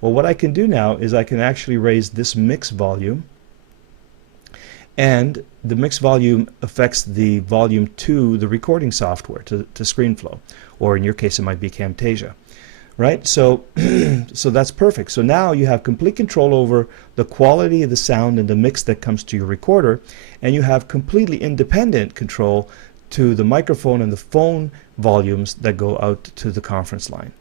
Well, what I can do now is I can actually raise this mix volume, and the mix volume affects the volume to the recording software, to ScreenFlow, or in your case it might be Camtasia. Right? So so that's perfect. So now you have complete control over the quality of the sound and the mix that comes to your recorder, and you have completely independent control to the microphone and the phone volumes that go out to the conference line.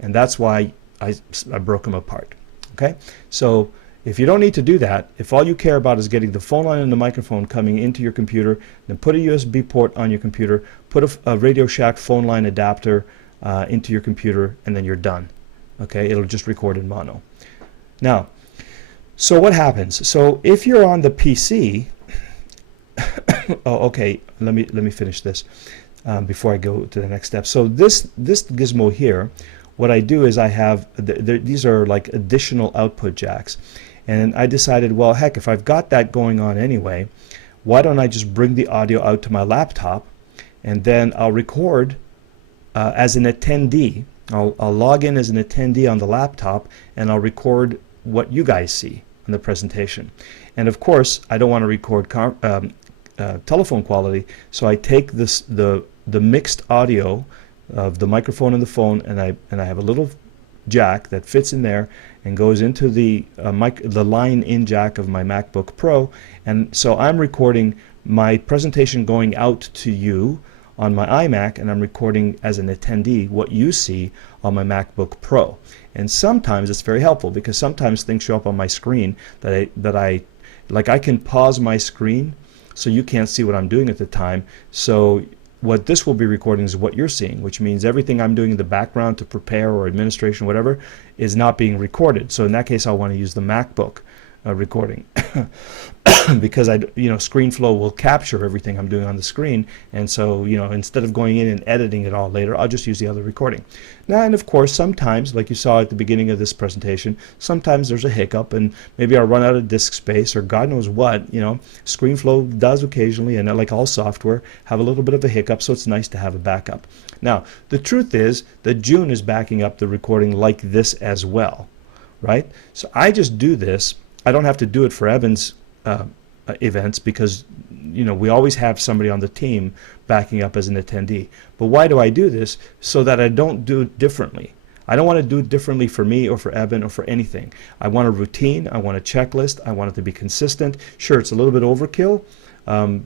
And that's why I broke them apart. Okay? So if you don't need to do that, if all you care about is getting the phone line and the microphone coming into your computer, then put a USB port on your computer, put a Radio Shack phone line adapter into your computer, and then you're done. Okay, it'll just record in mono. Now, so what happens? So if you're on the PC, oh, okay, let me finish this before I go to the next step. So this gizmo here, what I do is I have these are like additional output jacks, and I decided, well, heck, if I've got that going on anyway, why don't I just bring the audio out to my laptop, and then I'll record as an attendee. I'll log in as an attendee on the laptop, and I'll record what you guys see in the presentation. And of course, I don't want to record telephone quality, so I take the mixed audio of the microphone and the phone, and I have a little jack that fits in there and goes into the line in jack of my MacBook Pro, and so I'm recording my presentation going out to you on my iMac, and I'm recording as an attendee what you see on my MacBook Pro. And sometimes it's very helpful, because sometimes things show up on my screen that I can pause my screen so you can't see what I'm doing at the time. So what this will be recording is what you're seeing, which means everything I'm doing in the background to prepare or administration, whatever, is not being recorded. So in that case, I'll want to use the MacBook recording because ScreenFlow will capture everything I'm doing on the screen, and so instead of going in and editing it all later, I'll just use the other recording. Now, and of course, sometimes, like you saw at the beginning of this presentation, sometimes there's a hiccup, and maybe I'll run out of disk space, or God knows what. ScreenFlow does occasionally, and like all software, have a little bit of a hiccup, so it's nice to have a backup. Now, the truth is that June is backing up the recording like this as well, right? So I just do this. I don't have to do it for Evan's events, because we always have somebody on the team backing up as an attendee. But why do I do this? So that I don't do it differently. I don't want to do it differently for me or for Evan or for anything. I want a routine. I want a checklist. I want it to be consistent. Sure, it's a little bit overkill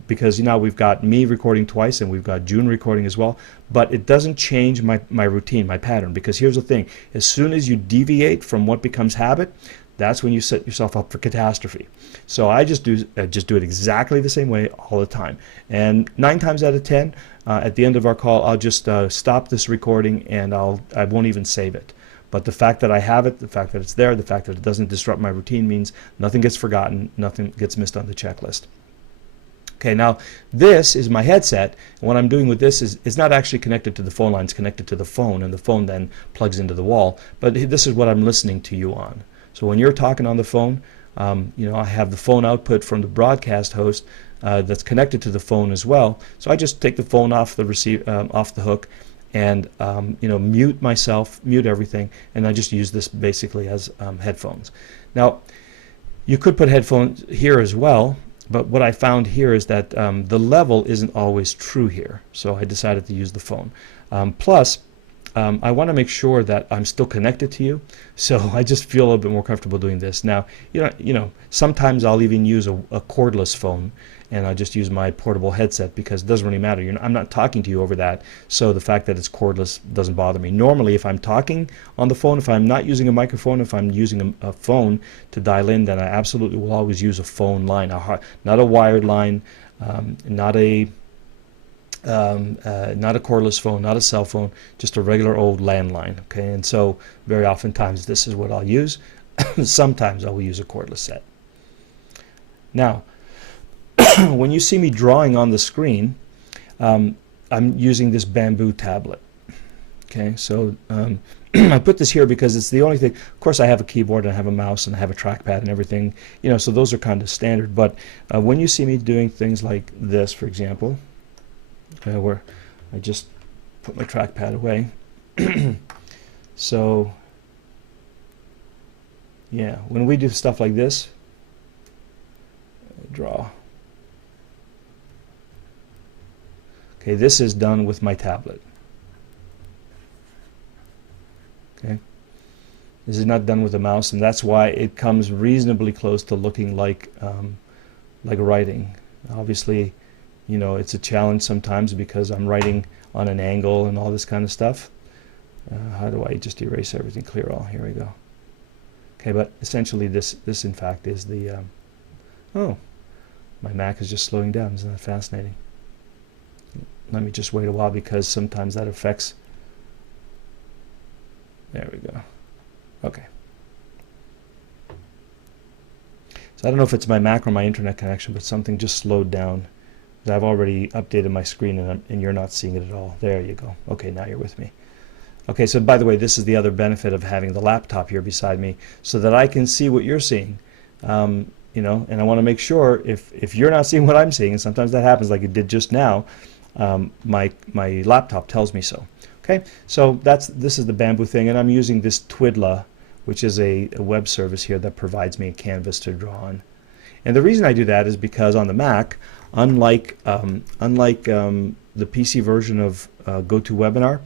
because now we've got me recording twice and we've got June recording as well, but it doesn't change my routine, my pattern, because here's the thing. As soon as you deviate from what becomes habit, that's when you set yourself up for catastrophe. So I just do it exactly the same way all the time. And 9 times out of 10, at the end of our call, I'll just stop this recording, and I won't even save it. But the fact that I have it, the fact that it's there, the fact that it doesn't disrupt my routine means nothing gets forgotten, nothing gets missed on the checklist. Okay, now this is my headset, and what I'm doing with this is it's not actually connected to the phone line, it's connected to the phone, and the phone then plugs into the wall. But this is what I'm listening to you on. So when you're talking on the phone, I have the phone output from the broadcast host that's connected to the phone as well. So I just take the phone off the hook, and mute myself, mute everything, and I just use this basically as headphones. Now, you could put headphones here as well, but what I found here is that the level isn't always true here, so I decided to use the phone. Plus, I want to make sure that I'm still connected to you, so I just feel a little bit more comfortable doing this. Now, sometimes I'll even use a cordless phone, and I'll just use my portable headset because it doesn't really matter. I'm not talking to you over that, so the fact that it's cordless doesn't bother me. Normally, if I'm talking on the phone, if I'm not using a microphone, if I'm using a phone to dial in, then I absolutely will always use a phone line, not a wired line, not a cordless phone, not a cell phone, just a regular old landline. Okay, and so very oftentimes this is what I'll use. Sometimes I will use a cordless set. Now, when you see me drawing on the screen, I'm using this Bamboo tablet. Okay, so I put this here because it's the only thing. Of course, I have a keyboard and I have a mouse and I have a trackpad and everything. So those are kind of standard. But when you see me doing things like this, for example, where I just put my trackpad away. So yeah, when we do stuff like this, draw. Okay, this is done with my tablet. Okay, this is not done with a mouse, and that's why it comes reasonably close to looking like writing. Obviously, it's a challenge sometimes because I'm writing on an angle and all this kind of stuff. How do I just erase everything, clear all? Here we go. Okay, but essentially this in fact is the, oh, my Mac is just slowing down. Isn't that fascinating? Let me just wait a while because sometimes that affects. There we go. Okay. So I don't know if it's my Mac or my internet connection, but something just slowed down. I've already updated my screen and you're not seeing it at all. There you go. Okay, now you're with me. Okay, so by the way, this is the other benefit of having the laptop here beside me so that I can see what you're seeing. And I want to make sure if you're not seeing what I'm seeing, and sometimes that happens like it did just now, my laptop tells me so. Okay, so this is the Bamboo thing, and I'm using this Twidla, which is a web service here that provides me a canvas to draw on. And the reason I do that is because on the Mac, unlike the PC version of GoToWebinar,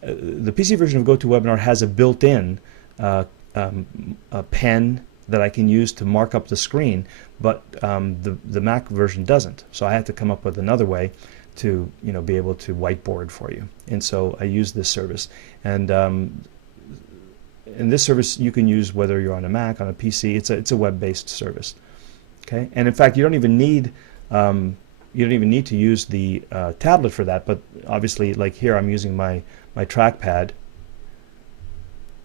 the PC version of GoToWebinar has a built-in a pen that I can use to mark up the screen, but the Mac version doesn't. So I had to come up with another way to be able to whiteboard for you. And so I use this service. And in this service you can use whether you're on a Mac, on a PC. It's a web-based service. Okay, and in fact you don't even need to use the tablet for that. But obviously, like here, I'm using my trackpad.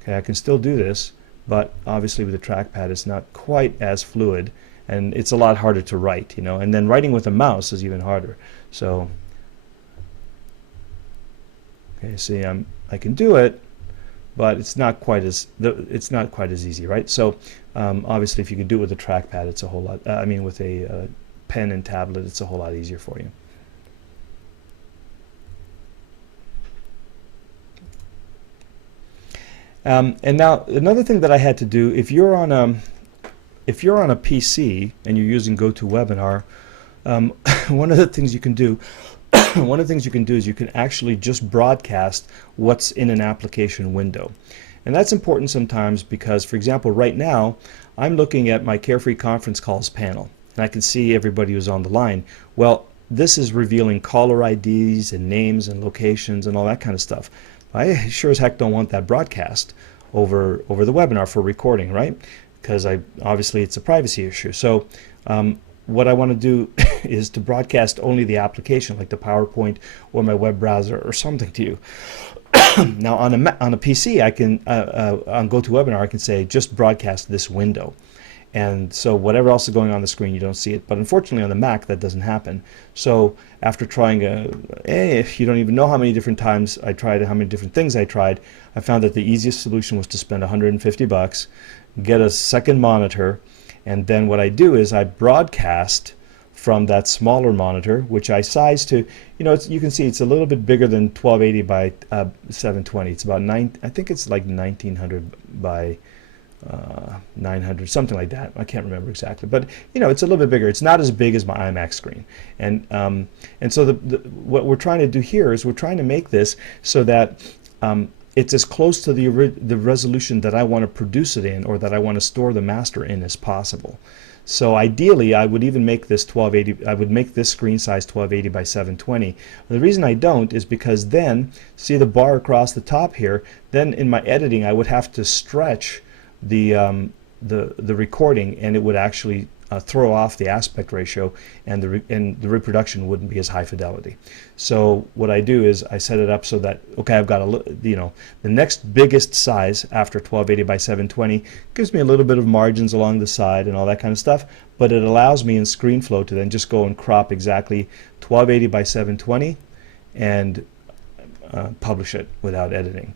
Okay, I can still do this, but obviously with the trackpad it's not quite as fluid, and it's a lot harder to write. And then writing with a mouse is even harder. So, okay, see, I can do it, but it's not quite as easy, right? So obviously, if you could do it with a trackpad, it's a whole lot. With a pen and tablet, it's a whole lot easier for you. And now another thing that I had to do, if you're on a PC and you're using GoToWebinar, one of the things you can do is you can actually just broadcast what's in an application window. And that's important sometimes because, for example, right now I'm looking at my Carefree conference calls panel and I can see everybody who's on the line. Well, this is revealing caller IDs and names and locations and all that kind of stuff. I sure as heck don't want that broadcast over the webinar for recording, right? Because obviously it's a privacy issue. So what I want to do is to broadcast only the application, like the PowerPoint or my web browser or something to you. Now on a PC, I can on GoToWebinar, I can say just broadcast this window, and so whatever else is going on the screen, you don't see it. But unfortunately on the Mac that doesn't happen. So after trying if you don't even know how many different times I tried, how many different things I tried, I found that the easiest solution was to spend $150, get a second monitor, and then what I do is I broadcast from that smaller monitor, which I sized to, you can see it's a little bit bigger than 1280 by 720. It's about I think it's like 1900 by 900, something like that. I can't remember exactly, but it's a little bit bigger. It's not as big as my iMac screen, and so what we're trying to do here is we're trying to make this so that it's as close to the resolution that I want to produce it in, or that I want to store the master in, as possible. So ideally, I would even make this 1280. I would make this screen size 1280 by 720. The reason I don't is because then, see the bar across the top here. Then in my editing, I would have to stretch the recording, and it would actually throw off the aspect ratio, and the reproduction wouldn't be as high fidelity. So what I do is I set it up so that, okay, I've got the next biggest size after 1280 by 720 gives me a little bit of margins along the side and all that kind of stuff, but it allows me in ScreenFlow to then just go and crop exactly 1280 by 720 and publish it without editing.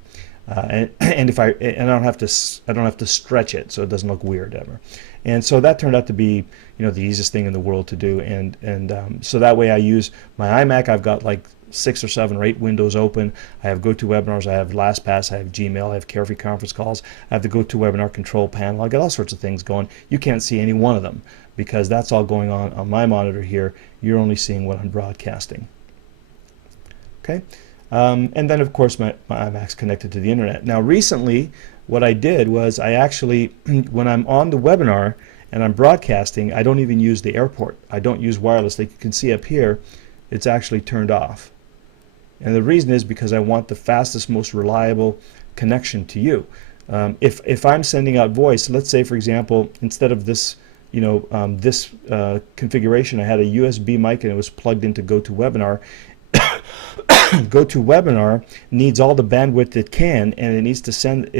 And if I don't have to stretch it, so it doesn't look weird ever. And so that turned out to be the easiest thing in the world to do. And so that way I use my iMac. I've got like 6 or 7 or 8 windows open. I have GoToWebinars, I have LastPass, I have Gmail, I have Carefree Conference Calls, I have the GoToWebinar control panel. I got all sorts of things going. You can't see any one of them because that's all going on my monitor here. You're only seeing what I'm broadcasting. Okay. And then, of course, my iMac's connected to the internet. Now, recently, what I did was I actually, when I'm on the webinar and I'm broadcasting, I don't even use the airport. I don't use wireless. Like you can see up here, it's actually turned off. And the reason is because I want the fastest, most reliable connection to you. If I'm sending out voice, let's say, for example, instead of this, this configuration, I had a USB mic and it was plugged into GoToWebinar. GoToWebinar needs all the bandwidth it can, and it needs to send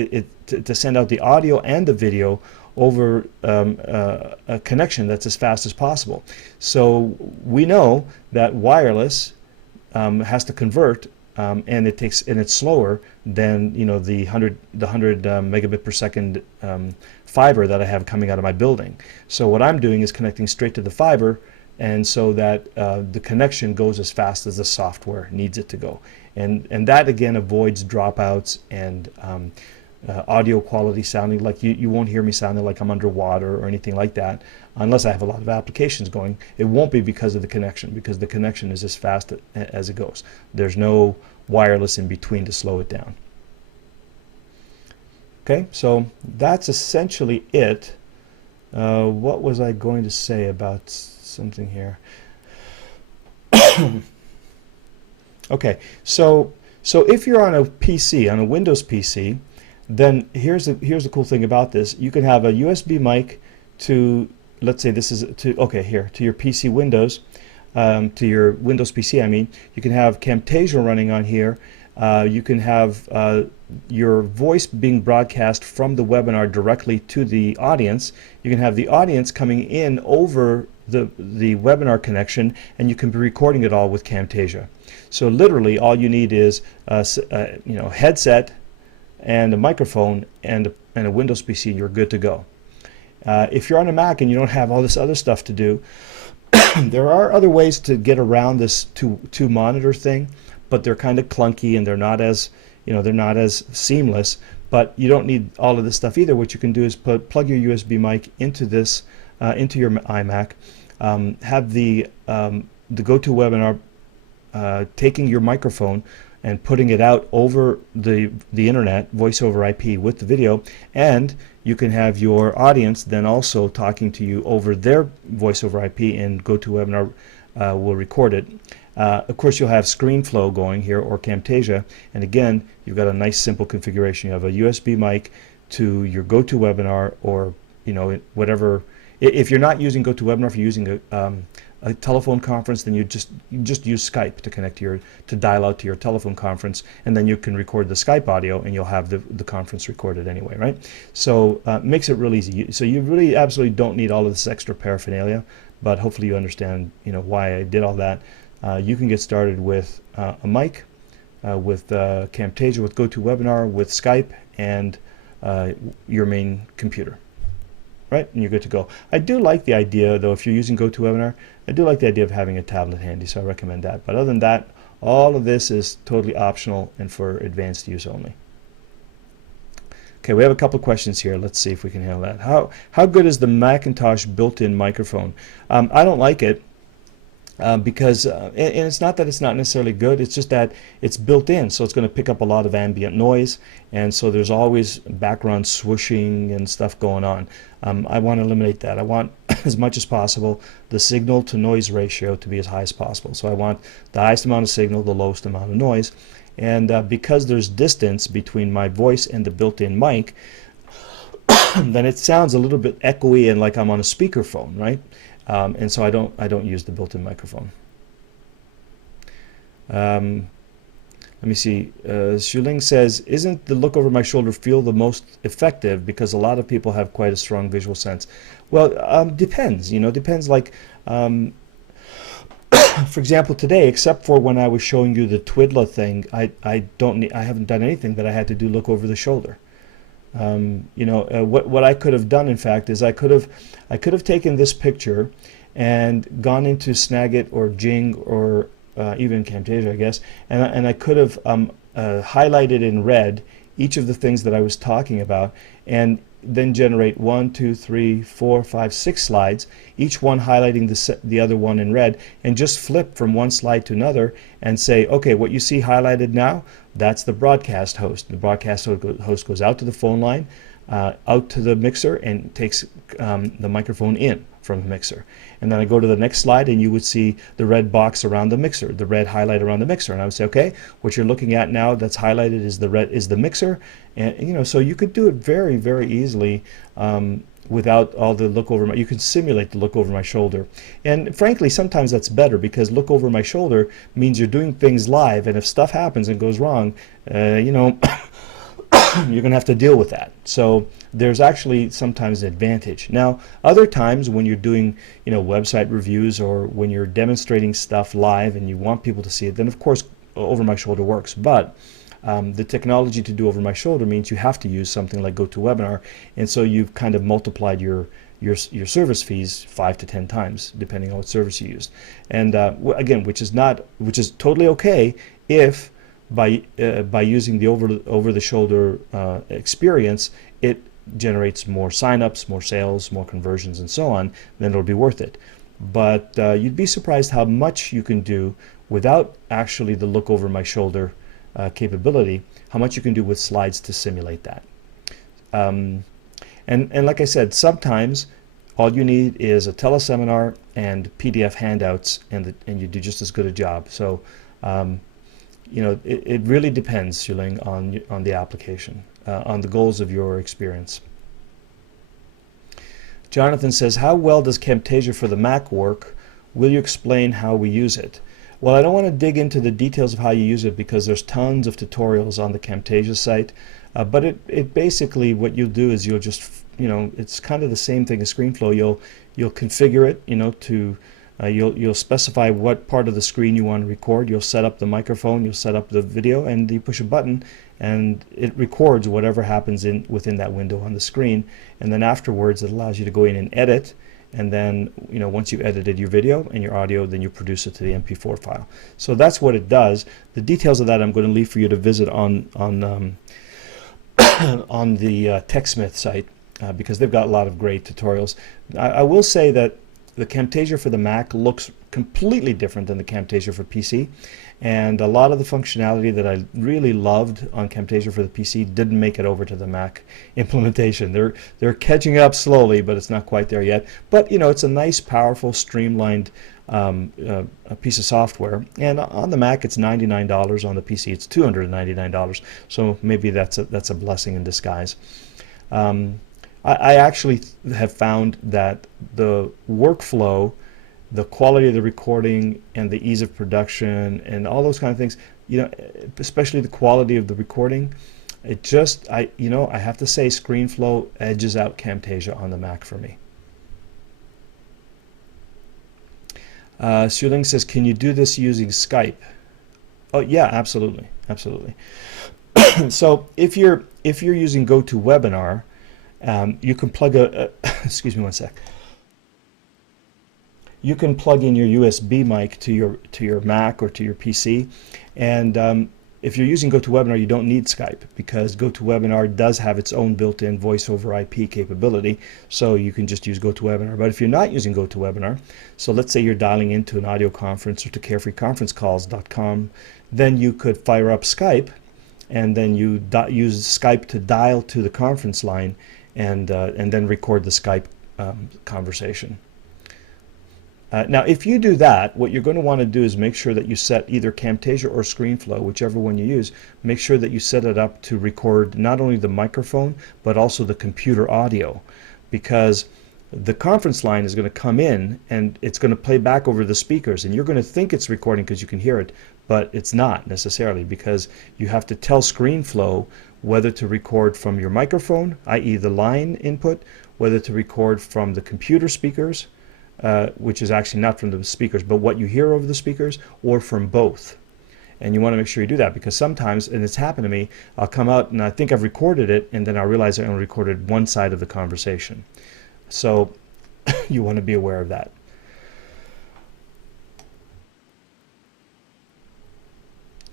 to send out the audio and the video over a connection that's as fast as possible. So we know that wireless has to convert, and it's slower than the 100 megabit per second fiber that I have coming out of my building. So what I'm doing is connecting straight to the fiber, and so that the connection goes as fast as the software needs it to go. And that again avoids dropouts and audio quality sounding like you won't hear me sounding like I'm underwater or anything like that, unless I have a lot of applications going. It won't be because of the connection, because the connection is as fast as it goes. There's no wireless in between to slow it down. Okay, so that's essentially it. What was I going to say about something here? Okay, so if you're on a PC, on a Windows PC, then here's the cool thing about this. You can have a USB mic to, let's say this is to your PC Windows, to your Windows PC. I mean, you can have Camtasia running on here. You can have your voice being broadcast from the webinar directly to the audience. You can have the audience coming in over the webinar connection, and you can be recording it all with Camtasia. So literally all you need is a headset and a microphone and a Windows PC. You're good to go. If you're on a Mac and you don't have all this other stuff to do, there are other ways to get around this two monitor thing, but they're kind of clunky and they're not as seamless. But you don't need all of this stuff either. What you can do is plug your USB mic into this into your iMac. Have the GoToWebinar taking your microphone and putting it out over the internet, voice over IP with the video, and you can have your audience then also talking to you over their voice over IP, and GoToWebinar will record it. Of course, you'll have ScreenFlow going here, or Camtasia, and again, you've got a nice simple configuration. You have a USB mic to your GoToWebinar, or whatever. If you're not using GoToWebinar, if you're using a telephone conference, then you just use Skype to connect to dial out to your telephone conference, and then you can record the Skype audio, and you'll have the conference recorded anyway, right? So makes it real easy. So you really absolutely don't need all of this extra paraphernalia, but hopefully you understand why I did all that. You can get started with a mic, with Camtasia, with GoToWebinar, with Skype, and your main computer. right? And you're good to go. I do like the idea, though, if you're using GoToWebinar, I do like the idea of having a tablet handy, so I recommend that. But other than that, all of this is totally optional and for advanced use only. Okay, we have a couple of questions here. Let's see if we can handle that. How good is the Macintosh built-in microphone? I don't like it. Because and it's not that it's not necessarily good, it's just that it's built in, so it's going to pick up a lot of ambient noise, and so there's always background swooshing and stuff going on. I want to eliminate that. I want as much as possible the signal to noise ratio to be as high as possible. So I want the highest amount of signal, the lowest amount of noise, and because there's distance between my voice and the built-in mic, then it sounds a little bit echoey and like I'm on a speakerphone, right? And so I don't use the built-in microphone. Let me see. Shuling says, isn't the look over my shoulder feel the most effective because a lot of people have quite a strong visual sense? Well, depends. You know, depends. Like, for example, today, except for when I was showing you the Twidla thing, I haven't done anything that I had to do look over the shoulder. You know, what I could have done, in fact, is I could have taken this picture and gone into Snagit or Jing or even Camtasia, I guess, and I could have highlighted in red each of the things that I was talking about, and then generate 1, 2, 3, 4, 5, 6 slides, each one highlighting the other one in red, and just flip from one slide to another and say, okay, what you see highlighted now, that's the broadcast host. The broadcast host goes out to the phone line, out to the mixer, and takes the microphone in from the mixer. And then I go to the next slide, and you would see the red box around the mixer, the red highlight around the mixer. And I would say, okay, what you're looking at now that's highlighted is the mixer. And you know, so you could do it very, very easily without all the look over you can simulate the look over my shoulder. And frankly, sometimes that's better, because look over my shoulder means you're doing things live, and if stuff happens and goes wrong, you know, you're going to have to deal with that. So there's actually sometimes an advantage. Now, other times when you're doing, you know, website reviews, or when you're demonstrating stuff live and you want people to see it, then of course over my shoulder works. But the technology to do over my shoulder means you have to use something like GoToWebinar, and so you've kind of multiplied your service fees 5 to 10 times depending on what service you used. And again, which is totally okay if by using the over the shoulder experience, it generates more signups, more sales, more conversions, and so on. Then it'll be worth it. But you'd be surprised how much you can do without actually the look over my shoulder capability, how much you can do with slides to simulate that. And like I said, sometimes all you need is a teleseminar and PDF handouts, and you do just as good a job. So you know, it really depends, Shuling, on the application, on the goals of your experience. Jonathan says, how well does Camtasia for the Mac work? Will you explain how we use it? Well, I don't want to dig into the details of how you use it, because there's tons of tutorials on the Camtasia site. But it basically, what you'll do is you'll just, you know, it's kind of the same thing as ScreenFlow. You'll configure it, you know, to you'll specify what part of the screen you want to record. You'll set up the microphone, you'll set up the video, and you push a button, and it records whatever happens within that window on the screen. And then afterwards, it allows you to go in and edit. And then, you know, once you've edited your video and your audio, then you produce it to the MP4 file. So that's what it does. The details of that I'm going to leave for you to visit on the TechSmith site, because they've got a lot of great tutorials. I will say that the Camtasia for the Mac looks completely different than the Camtasia for PC, and a lot of the functionality that I really loved on Camtasia for the PC didn't make it over to the Mac implementation. They're catching up slowly, but it's not quite there yet. But you know, it's a nice, powerful, streamlined a piece of software, and on the Mac it's $99. On the PC it's $299. So maybe that's a blessing in disguise. I actually have found that the workflow, the quality of the recording, and the ease of production, and all those kind of things, you know, especially the quality of the recording, it just, I have to say, ScreenFlow edges out Camtasia on the Mac for me. Shuling says, can you do this using Skype? Oh yeah, absolutely. So if you're using GoToWebinar, You can plug excuse me one sec. You can plug in your USB mic to your Mac or to your PC, and if you're using GoToWebinar, you don't need Skype because GoToWebinar does have its own built-in voice over IP capability, so you can just use GoToWebinar. But if you're not using GoToWebinar, so let's say you're dialing into an audio conference or to carefreeconferencecalls.com, then you could fire up Skype, and then you use Skype to dial to the conference line, and then record the Skype conversation. Now, if you do that, what you're going to want to do is make sure that you set either Camtasia or ScreenFlow, whichever one you use, make sure that you set it up to record not only the microphone, but also the computer audio, because the conference line is going to come in and it's going to play back over the speakers, and you're going to think it's recording because you can hear it, but it's not necessarily, because you have to tell ScreenFlow whether to record from your microphone, i.e. the line input, whether to record from the computer speakers, which is actually not from the speakers, but what you hear over the speakers, or from both. And you want to make sure you do that, because sometimes, and it's happened to me, I'll come out and I think I've recorded it, and then I realize I only recorded one side of the conversation. So you want to be aware of that.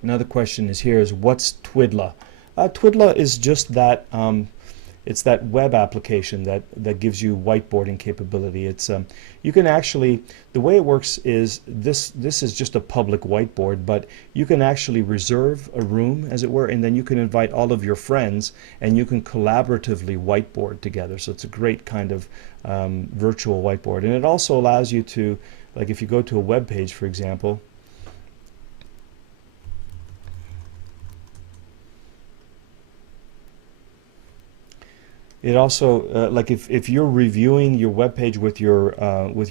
Another question is here is, what's Twidla? Twidla is just that it's that web application that gives you whiteboarding capability. It's you can actually, the way it works is this is just a public whiteboard, but you can actually reserve a room, as it were, and then you can invite all of your friends and you can collaboratively whiteboard together. So it's a great kind of virtual whiteboard, and it also allows you to, like if you go to a web page, for example, it also, like if you're reviewing your web page with your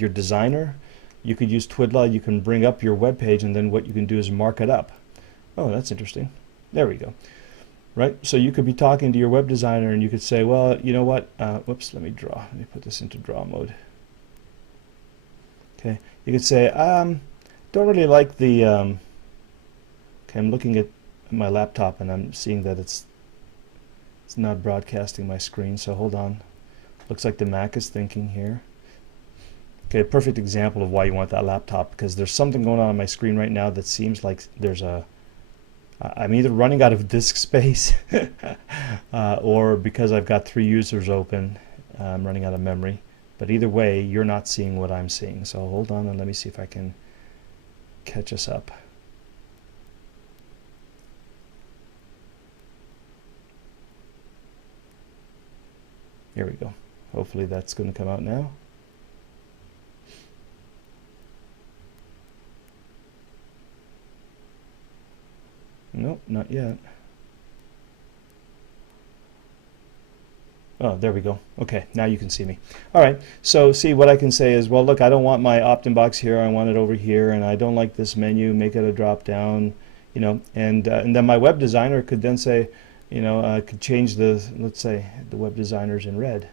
designer, you could use Twidla. You can bring up your web page, and then what you can do is mark it up. Oh, that's interesting. There we go. Right? So you could be talking to your web designer, and you could say, well, you know what? Whoops, let me put this into draw mode. Okay. You could say, don't really like the. Okay, I'm looking at my laptop, and I'm seeing that it's not broadcasting my screen, so hold on. Looks like the Mac is thinking here. Okay, a perfect example of why you want that laptop, because there's something going on my screen right now that seems like there's I'm either running out of disk space or because I've got 3 users open, I'm running out of memory. But either way, you're not seeing what I'm seeing. So hold on and let me see if I can catch us up. Here we go. Hopefully that's going to come out now. Nope, not yet. Oh, there we go. Okay, now you can see me. All right, so see, what I can say is, well, look, I don't want my opt-in box here. I want it over here, and I don't like this menu. Make it a drop-down, you know, and then my web designer could then say, you know, I could change let's say, the web designer's in red.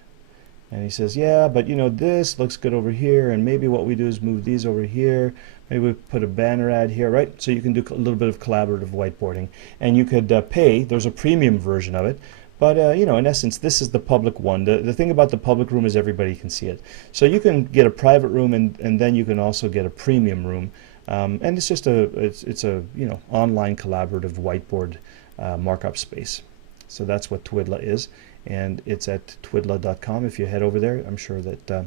And he says, yeah, but you know, this looks good over here, and maybe what we do is move these over here. Maybe we put a banner ad here, right? So you can do a little bit of collaborative whiteboarding. And you could pay. There's a premium version of it. But, you know, in essence, this is the public one. The thing about the public room is everybody can see it. So you can get a private room, and then you can also get a premium room. And it's just it's a, you know, online collaborative whiteboard markup space. So that's what Twidla is. And it's at twidla.com. If you head over there, I'm sure that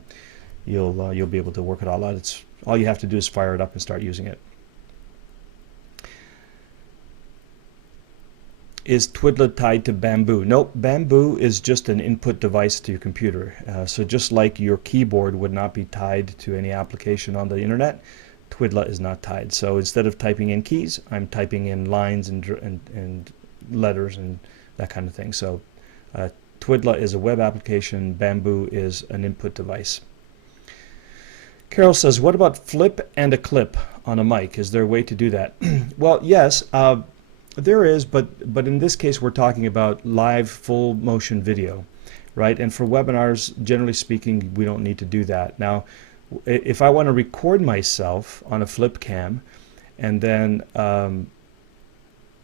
you'll be able to work it all out. It's all you have to do is fire it up and start using it. Is Twidla tied to Bamboo? Nope, Bamboo is just an input device to your computer. So just like your keyboard would not be tied to any application on the internet, Twidla is not tied. So instead of typing in keys, I'm typing in lines and letters and that kind of thing. So Twidla is a web application. Bamboo is an input device. Carol says, what about flip and a clip on a mic? Is there a way to do that? Well, yes, there is, but in this case we're talking about live full motion video, right? And for webinars, generally speaking, we don't need to do that. Now, if I want to record myself on a flip cam and then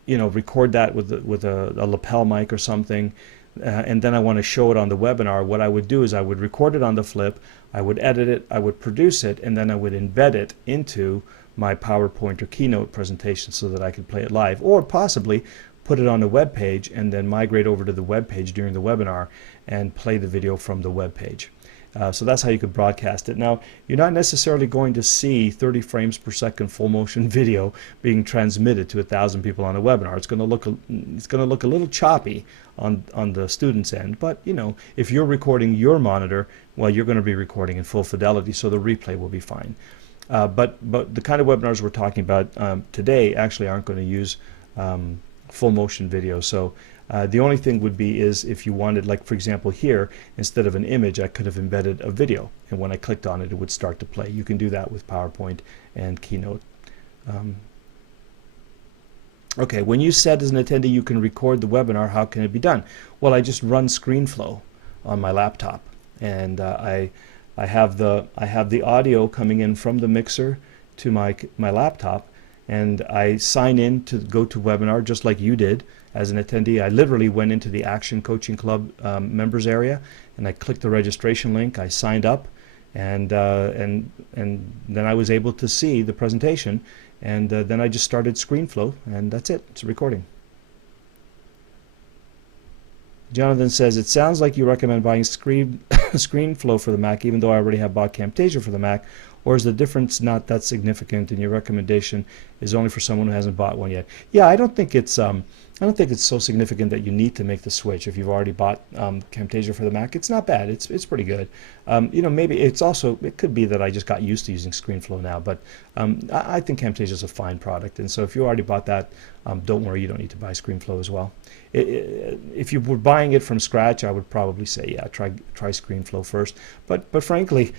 you know, record that with a lapel mic or something, and then I want to show it on the webinar, what I would do is I would record it on the flip, I would edit it, I would produce it, and then I would embed it into my PowerPoint or Keynote presentation so that I could play it live, or possibly put it on the web page and then migrate over to the web page during the webinar and play the video from the web page. So that's how you could broadcast it. Now, you're not necessarily going to see 30 frames per second full motion video being transmitted to 1,000 people on a webinar. It's going to look a little choppy on the student's end, but you know, if you're recording your monitor, well, you're going to be recording in full fidelity, so the replay will be fine. But the kind of webinars we're talking about today actually aren't going to use full motion video. So the only thing would be is if you wanted, like for example here, instead of an image, I could have embedded a video, and when I clicked on it, it would start to play. You can do that with PowerPoint and Keynote. Okay, when you said as an attendee you can record the webinar, how can it be done? Well, I just run ScreenFlow on my laptop, and I have the audio coming in from the mixer to my laptop, and I sign in to GoToWebinar just like you did as an attendee. I literally went into the Action Coaching Club members area, and I clicked the registration link. I signed up, and then I was able to see the presentation, and then I just started ScreenFlow, and that's it. It's a recording. Jonathan says, it sounds like you recommend buying ScreenFlow for the Mac, even though I already have bought Camtasia for the Mac, or is the difference not that significant and your recommendation is only for someone who hasn't bought one yet? Yeah, I don't think it's so significant that you need to make the switch if you've already bought Camtasia for the Mac. It's not bad. It's pretty good. You know, maybe it could be that I just got used to using ScreenFlow now, but I think Camtasia is a fine product, and so if you already bought that, don't worry, you don't need to buy ScreenFlow as well. If you were buying it from scratch, I would probably say, yeah, try ScreenFlow first. But frankly,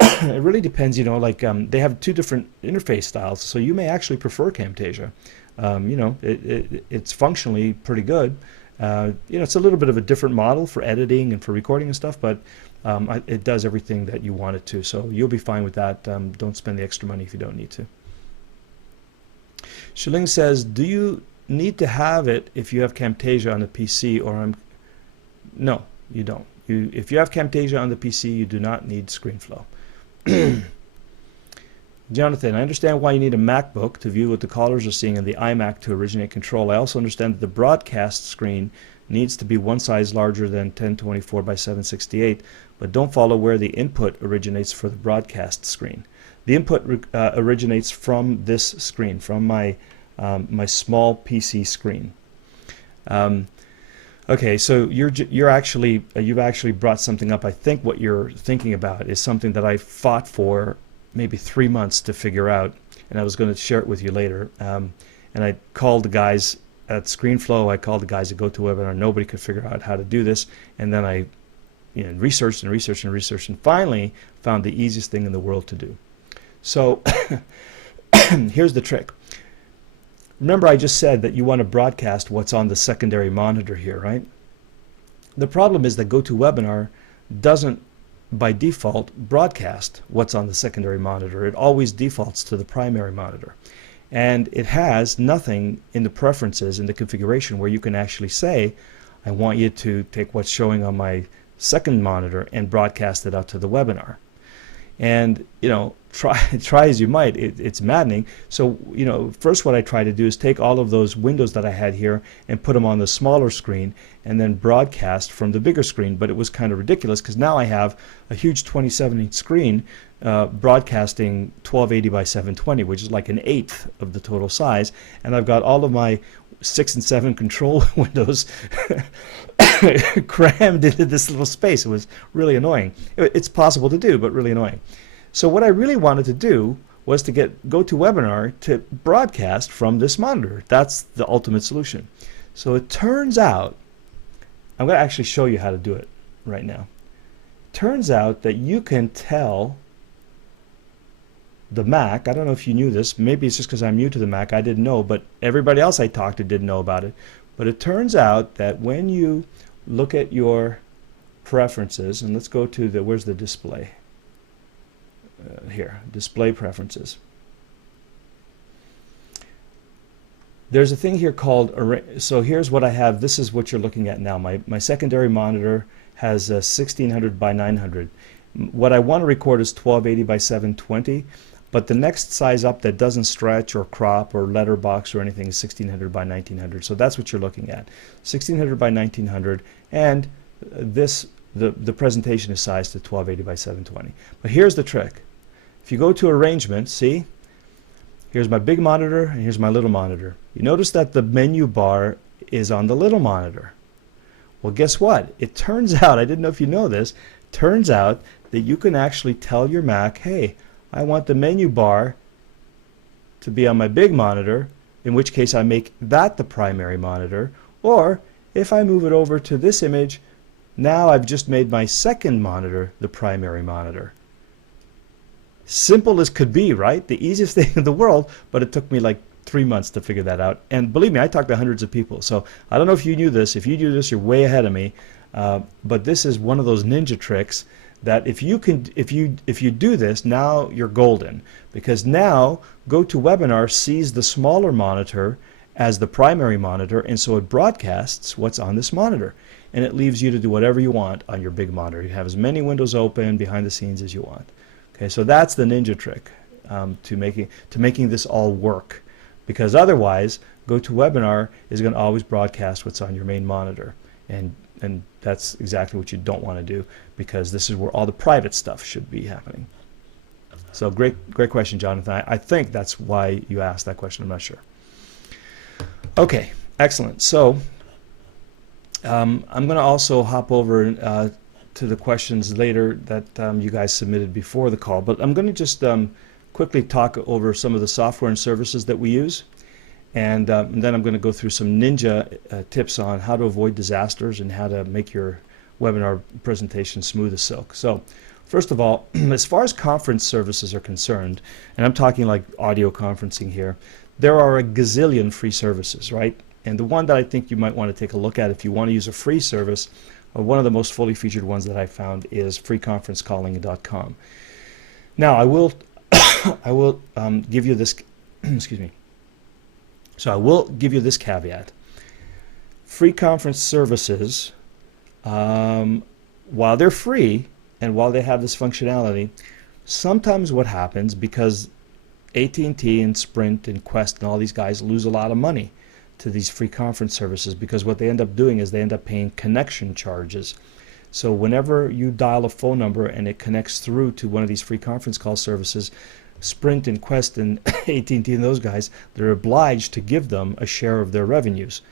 it really depends. You know, like they have two different interface styles, so you may actually prefer Camtasia. You know, it's functionally pretty good. You know, it's a little bit of a different model for editing and for recording and stuff, but it does everything that you want it to. So you'll be fine with that. Don't spend the extra money if you don't need to. Shiling says, do you need to have it if you have Camtasia on the PC or No, you don't. If you have Camtasia on the PC, you do not need ScreenFlow. Jonathan, I understand why you need a MacBook to view what the callers are seeing and the iMac to originate control. I also understand that the broadcast screen needs to be one size larger than 1024 by 768, but don't follow where the input originates for the broadcast screen. The input originates from this screen, from my my small PC screen. Okay, so you've actually brought something up. I think what you're thinking about is something that I fought for maybe 3 months to figure out, and I was going to share it with you later. And I called the guys at ScreenFlow. I called the guys at GoToWebinar. Nobody could figure out how to do this, and then I researched and researched and researched, and finally found the easiest thing in the world to do. So here's the trick. Remember, I just said that you want to broadcast what's on the secondary monitor here, right? The problem is that GoToWebinar doesn't, by default, broadcast what's on the secondary monitor. It always defaults to the primary monitor. And it has nothing in the preferences, in the configuration, where you can actually say, I want you to take what's showing on my second monitor and broadcast it out to the webinar. And try as you might, it's maddening. So first what I try to do is take all of those windows that I had here and put them on the smaller screen and then broadcast from the bigger screen. But it was kind of ridiculous because now I have a huge 27-inch screen broadcasting 1280 by 720, which is like an eighth of the total size, and I've got all of my 6 and 7 control windows crammed into this little space. It was really annoying. It's possible to do, but really annoying. So what I really wanted to do was to get GoToWebinar to broadcast from this monitor. That's the ultimate solution. So it turns out, I'm going to actually show you how to do it right now. It turns out that you can tell the Mac, I don't know if you knew this, maybe it's just because I'm new to the Mac, I didn't know, but everybody else I talked to didn't know about it. But it turns out that when you look at your preferences, and let's go to the, where's the display? Here, display preferences. There's a thing here called, so here's what I have. This is what you're looking at now. My secondary monitor has 1600 by 900. What I want to record is 1280 by 720, but the next size up that doesn't stretch or crop or letterbox or anything is 1600 by 1900. So that's what you're looking at, 1600 by 1900, and the presentation is sized to 1280 by 720. But here's the trick. If you go to arrangement, see? Here's my big monitor and here's my little monitor. You notice that the menu bar is on the little monitor. Well, guess what? It turns out, I didn't know if you know this, turns out that you can actually tell your Mac, hey, I want the menu bar to be on my big monitor, in which case I make that the primary monitor, or if I move it over to this image, now I've just made my second monitor the primary monitor. Simple as could be, right? The easiest thing in the world, but it took me like 3 months to figure that out. And believe me, I talked to hundreds of people. So I don't know if you knew this. If you knew this, you're way ahead of me. But this is one of those ninja tricks that if you do this, now you're golden. Because now GoToWebinar sees the smaller monitor as the primary monitor, and so it broadcasts what's on this monitor. And it leaves you to do whatever you want on your big monitor. You have as many windows open behind the scenes as you want. Okay, so that's the ninja trick to making this all work, because otherwise GoToWebinar is going to always broadcast what's on your main monitor, and that's exactly what you don't want to do, because this is where all the private stuff should be happening. So great question, Jonathan. I think that's why you asked that question. I'm not sure. Okay, excellent. So I'm going to also hop over to the questions later that you guys submitted before the call, but I'm going to just quickly talk over some of the software and services that we use, and then I'm going to go through some ninja tips on how to avoid disasters and how to make your webinar presentation smooth as silk. So first of all, as far as conference services are concerned, and I'm talking like audio conferencing here, there are a gazillion free services, right? And the one that I think you might want to take a look at if you want to use a free service, one of the most fully featured ones that I found is freeconferencecalling.com. Now I will give you this excuse me. So I will give you this caveat. Free conference services, while they're free and while they have this functionality, sometimes what happens, because AT&T and Sprint and Quest and all these guys lose a lot of money to these free conference services, because what they end up doing is they end up paying connection charges. So whenever you dial a phone number and it connects through to one of these free conference call services, Sprint and Quest and AT&T and those guys, they're obliged to give them a share of their revenues.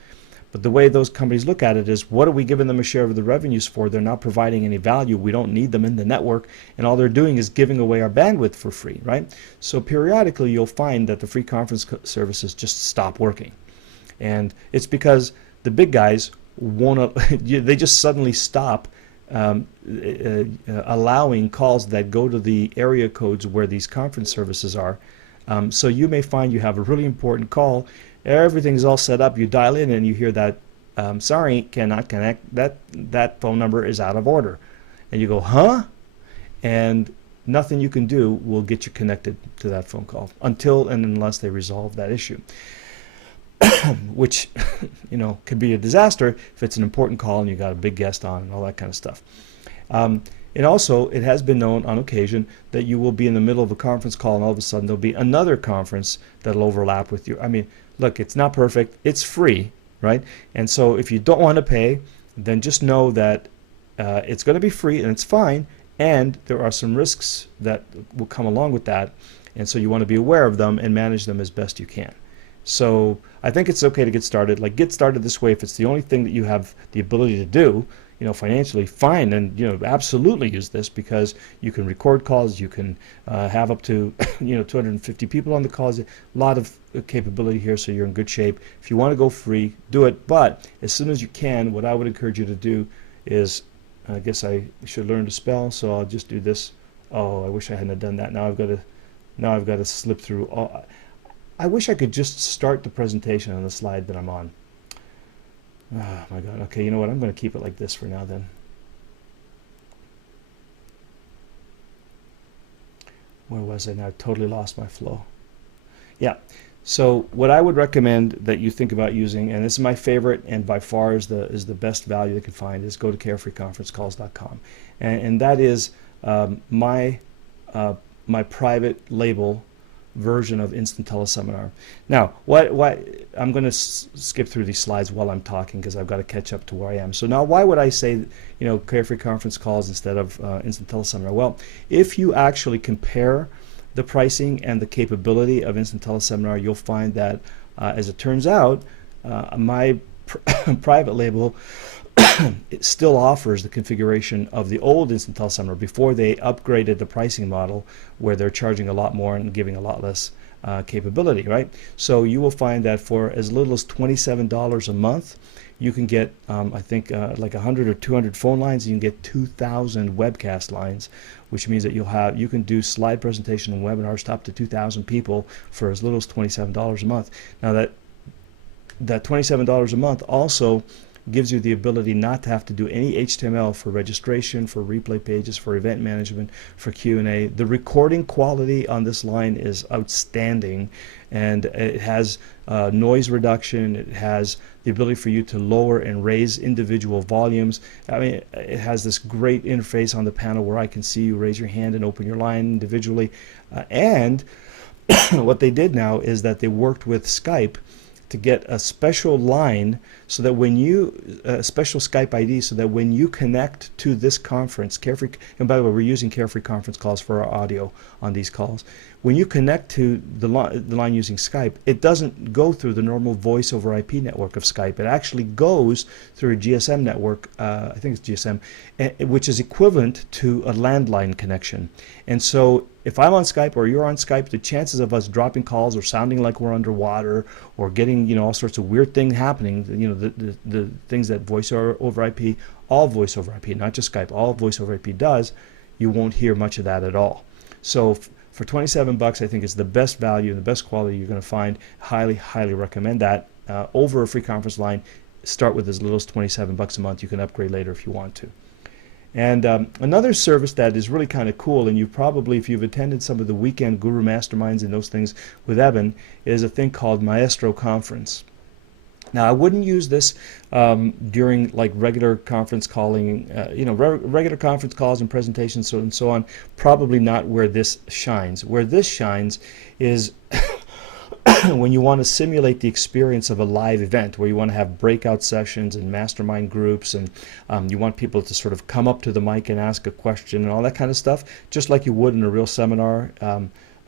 But the way those companies look at it is, what are we giving them a share of the revenues for? They're not providing any value. We don't need them in the network, and all they're doing is giving away our bandwidth for free, right? So periodically you'll find that the free conference services just stop working. And it's because the big guys won't, they just suddenly stop allowing calls that go to the area codes where these conference services are. So you may find you have a really important call, everything's all set up, you dial in and you hear that, sorry, cannot connect, that phone number is out of order. And you go, huh? And nothing you can do will get you connected to that phone call until and unless they resolve that issue. Which, you know, could be a disaster if it's an important call and you got a big guest on and all that kind of stuff. And also, it has been known on occasion that you will be in the middle of a conference call and all of a sudden there'll be another conference that'll overlap with you. I mean, look, it's not perfect, it's free, right? And so if you don't want to pay, then just know that it's going to be free and it's fine, and there are some risks that will come along with that, and so you want to be aware of them and manage them as best you can. So I think it's okay to get started. Like, get started this way if it's the only thing that you have the ability to do, you know, financially, fine, and you know, absolutely use this, because you can record calls, you can have up to 250 people on the calls, a lot of capability here, so you're in good shape. If you want to go free, do it, but as soon as you can, what I would encourage you to do is, I guess I should learn to spell, so I'll just do this. Oh, I wish I hadn't done that. Now I've got to slip through all. I wish I could just start the presentation on the slide that I'm on. Oh my God. Okay, you know what? I'm going to keep it like this for now then. Where was I now? I've totally lost my flow. Yeah. So what I would recommend that you think about using, and this is my favorite and by far is the best value they can find, is go to carefreeconferencecalls.com, and that is my my private label version of Instant Teleseminar. Now, what I'm going to skip through these slides while I'm talking because I've got to catch up to where I am. So now, why would I say, Carefree Conference Calls instead of Instant Teleseminar? Well, if you actually compare the pricing and the capability of Instant Teleseminar, you'll find that, as it turns out, my private label it still offers the configuration of the old Instant Teleseminar before they upgraded the pricing model, where they're charging a lot more and giving a lot less capability, right? So you will find that for as little as $27 a month, you can get, I think, like 100 or 200 phone lines. You can get 2,000 webcast lines, which means that you can do slide presentation and webinars to up to 2,000 people for as little as $27 a month. Now that $27 a month also gives you the ability not to have to do any HTML for registration, for replay pages, for event management, for Q&A. The recording quality on this line is outstanding, and it has noise reduction. It has the ability for you to lower and raise individual volumes. I mean, it has this great interface on the panel where I can see you raise your hand and open your line individually. And what they did now is that they worked with Skype to get a special line so that when you, a special Skype ID, so that when you connect to this conference, Carefree, and by the way, we're using Carefree Conference Calls for our audio on these calls. When you connect to the line using Skype, it doesn't go through the normal voice over IP network of Skype. It actually goes through a GSM network, I think it's GSM, which is equivalent to a landline connection. And so if I'm on Skype or you're on Skype, the chances of us dropping calls or sounding like we're underwater or getting, all sorts of weird things happening, the things that voice over IP, all voice over IP, not just Skype, all voice over IP does, you won't hear much of that at all. So for 27 bucks, I think it's the best value and the best quality you're going to find. Highly, highly recommend that. Over a free conference line, start with as little as 27 bucks a month. You can upgrade later if you want to. And another service that is really kind of cool, and you probably, if you've attended some of the weekend Guru Masterminds and those things with Evan, is a thing called Maestro Conference. Now, I wouldn't use this during like regular conference calling, regular conference calls and presentations and so on. Probably not where this shines. Where this shines is when you want to simulate the experience of a live event, where you want to have breakout sessions and mastermind groups, and you want people to sort of come up to the mic and ask a question and all that kind of stuff, just like you would in a real seminar.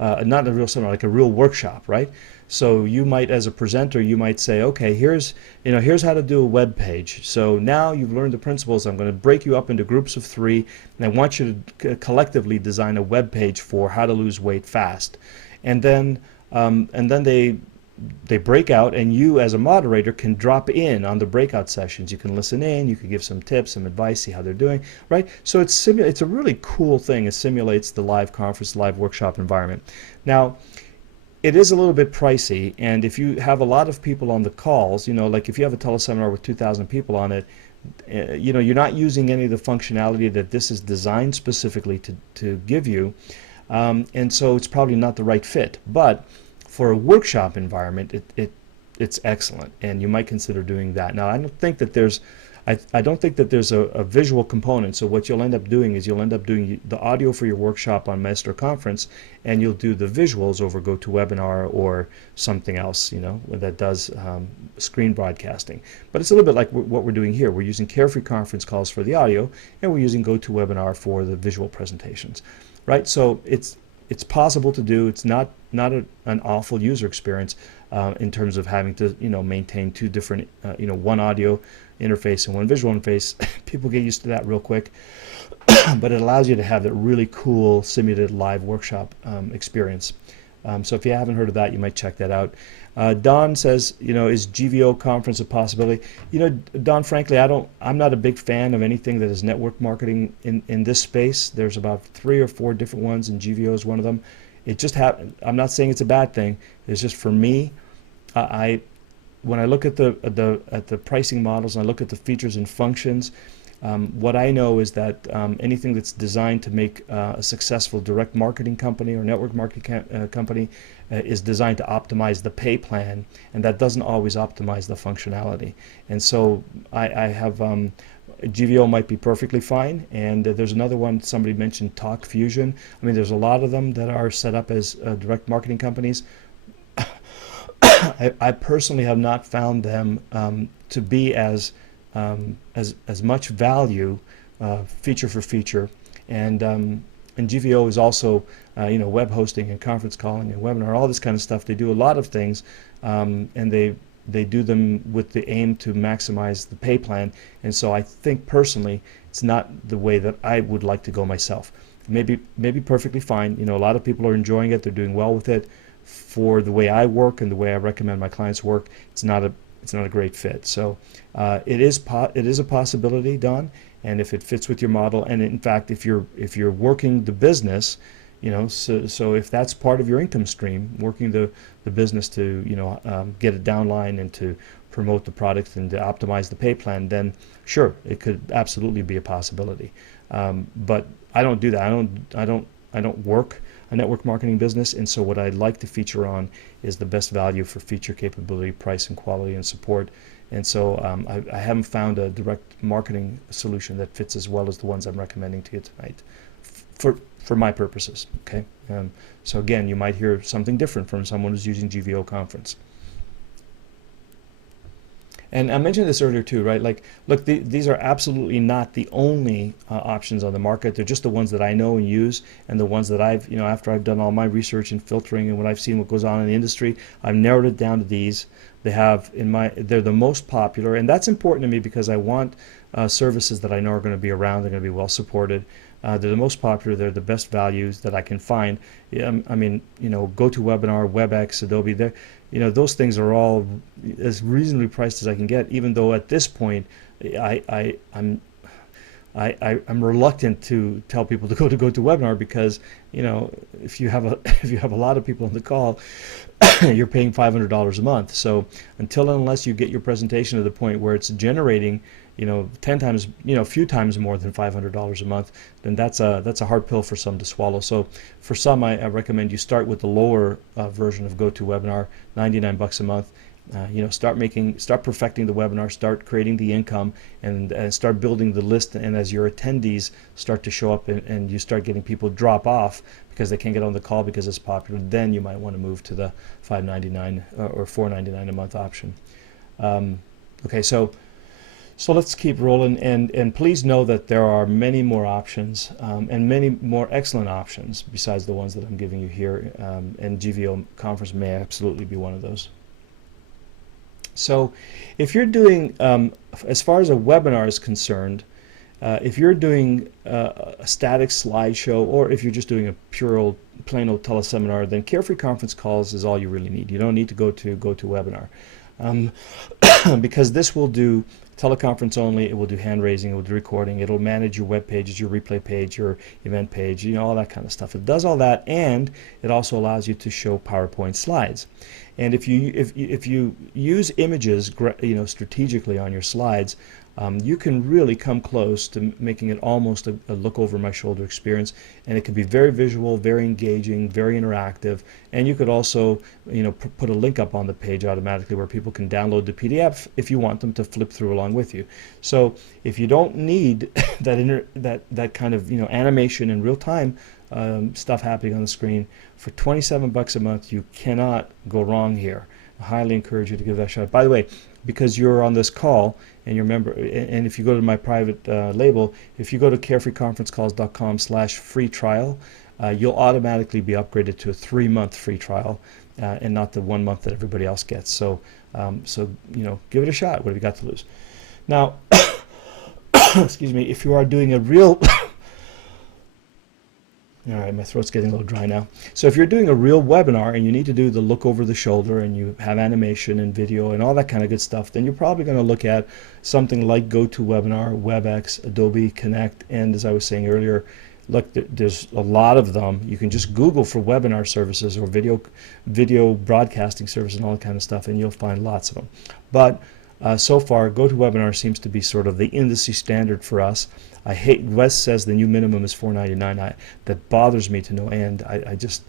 Not a real seminar, like a real workshop, right? So you might, as a presenter, you might say, okay, here's how to do a web page. So now you've learned the principles. I'm going to break you up into groups of 3, and I want you to collectively design a web page for how to lose weight fast. And then they break out, and you as a moderator can drop in on the breakout sessions. You can listen in, you can give some tips, some advice, see how they're doing, right? So it's a really cool thing. It simulates the live conference, live workshop environment. Now, it is a little bit pricey, and if you have a lot of people on the calls, like if you have a teleseminar with 2,000 people on it, you're not using any of the functionality that this is designed specifically to give you, and so it's probably not the right fit. But for a workshop environment, it's excellent, and you might consider doing that. Now, I don't think that there's a visual component. So what you'll end up doing is you'll end up doing the audio for your workshop on Maestro Conference, and you'll do the visuals over GoToWebinar or something else, that does screen broadcasting. But it's a little bit like what we're doing here. We're using Carefree Conference Calls for the audio, and we're using GoToWebinar for the visual presentations, right? So it's possible to do. It's not an awful user experience in terms of having to maintain 2 different one audio interface and one visual interface. People get used to that real quick, but it allows you to have that really cool simulated live workshop experience. So if you haven't heard of that, you might check that out. Don says, is GVO conference a possibility? Don, frankly, I'm not a big fan of anything that is network marketing in this space. There's about 3 or 4 different ones, and GVO is one of them. It just I'm not saying it's a bad thing. It's just, for me, when I look at the pricing models and I look at the features and functions, What I know is that anything that's designed to make a successful direct marketing company or network marketing company is designed to optimize the pay plan, and that doesn't always optimize the functionality. And so I have GVO might be perfectly fine, and there's another one somebody mentioned, Talk Fusion. I mean, there's a lot of them that are set up as direct marketing companies. I personally have not found them to be as much value feature for feature, and GVO is also web hosting and conference calling and webinar, all this kind of stuff. They do a lot of things, and they do them with the aim to maximize the pay plan. And so I think personally it's not the way that I would like to go myself. Maybe perfectly fine. A lot of people are enjoying it, they're doing well with it. For the way I work and the way I recommend my clients work, it's not a great fit. So it is a possibility, Don, and if it fits with your model, and in fact if you're working the business, so if that's part of your income stream, working the business to get it downline and to promote the product and to optimize the pay plan, then sure, it could absolutely be a possibility. But I don't do that. I don't work a network marketing business, and so what I'd like to feature on is the best value for feature capability, price, and quality and support. And so I haven't found a direct marketing solution that fits as well as the ones I'm recommending to you tonight for my purposes. Okay. So again, you might hear something different from someone who's using GVO Conference. And I mentioned this earlier too, right? Like, look, these are absolutely not the only options on the market. They're just the ones that I know and use, and the ones that I've, after I've done all my research and filtering and what I've seen what goes on in the industry, I've narrowed it down to these. They're the most popular, and that's important to me because I want services that I know are going to be around, they're going to be well supported. They're the most popular, they're the best values that I can find. I mean, GoToWebinar, WebEx, Adobe, those things are all as reasonably priced as I can get, even though at this point I'm reluctant to tell people to go to GoToWebinar because if you have a lot of people on the call, you're paying $500 a month. So until and unless you get your presentation to the point where it's generating 10 times, a few times more than $500 a month, then that's a hard pill for some to swallow. So for some, I recommend you start with the lower version of GoToWebinar, $99 a month. Start perfecting the webinar, start creating the income, and start building the list. And as your attendees start to show up and you start getting people drop off because they can't get on the call because it's popular, then you might want to move to the $599 or $499 a month option. Okay, so let's keep rolling, and please know that there are many more options and many more excellent options besides the ones that I'm giving you here, and GVO Conference may absolutely be one of those. So if you're doing, as far as a webinar is concerned, if you're doing a static slideshow, or if you're just doing a plain old teleseminar, then Carefree Conference Calls is all you really need. You don't need to go to GoToWebinar. Because this will do teleconference only, it will do hand raising, it will do recording, it'll manage your web pages, your replay page, your event page, all that kind of stuff. It does all that, and it also allows you to show PowerPoint slides. And if you use images strategically on your slides, you can really come close to making it almost a look over my shoulder experience, and it can be very visual, very engaging, very interactive. And you could also put a link up on the page automatically where people can download the PDF if you want them to flip through along with you. So if you don't need that kind of animation in real time stuff happening on the screen, for $27 a month you cannot go wrong here. I highly encourage you to give that a shot. By the way, because you're on this call and you're a member, and if you go to my private label, if you go to carefreeconferencecalls.com/free trial, you'll automatically be upgraded to a 3-month free trial and not the 1 month that everybody else gets. So give it a shot. What have you got to lose? Now, excuse me, if you are doing a real all right, my throat's getting a little dry now. So if you're doing a real webinar and you need to do the look over the shoulder and you have animation and video and all that kind of good stuff, then you're probably going to look at something like GoToWebinar, WebEx, Adobe Connect, and as I was saying earlier, look, there's a lot of them. You can just Google for webinar services or video broadcasting services and all that kind of stuff, and you'll find lots of them. But So far, GoToWebinar seems to be sort of the industry standard for us. I hate, Wes says the new minimum is $4.99. That bothers me to no end. I just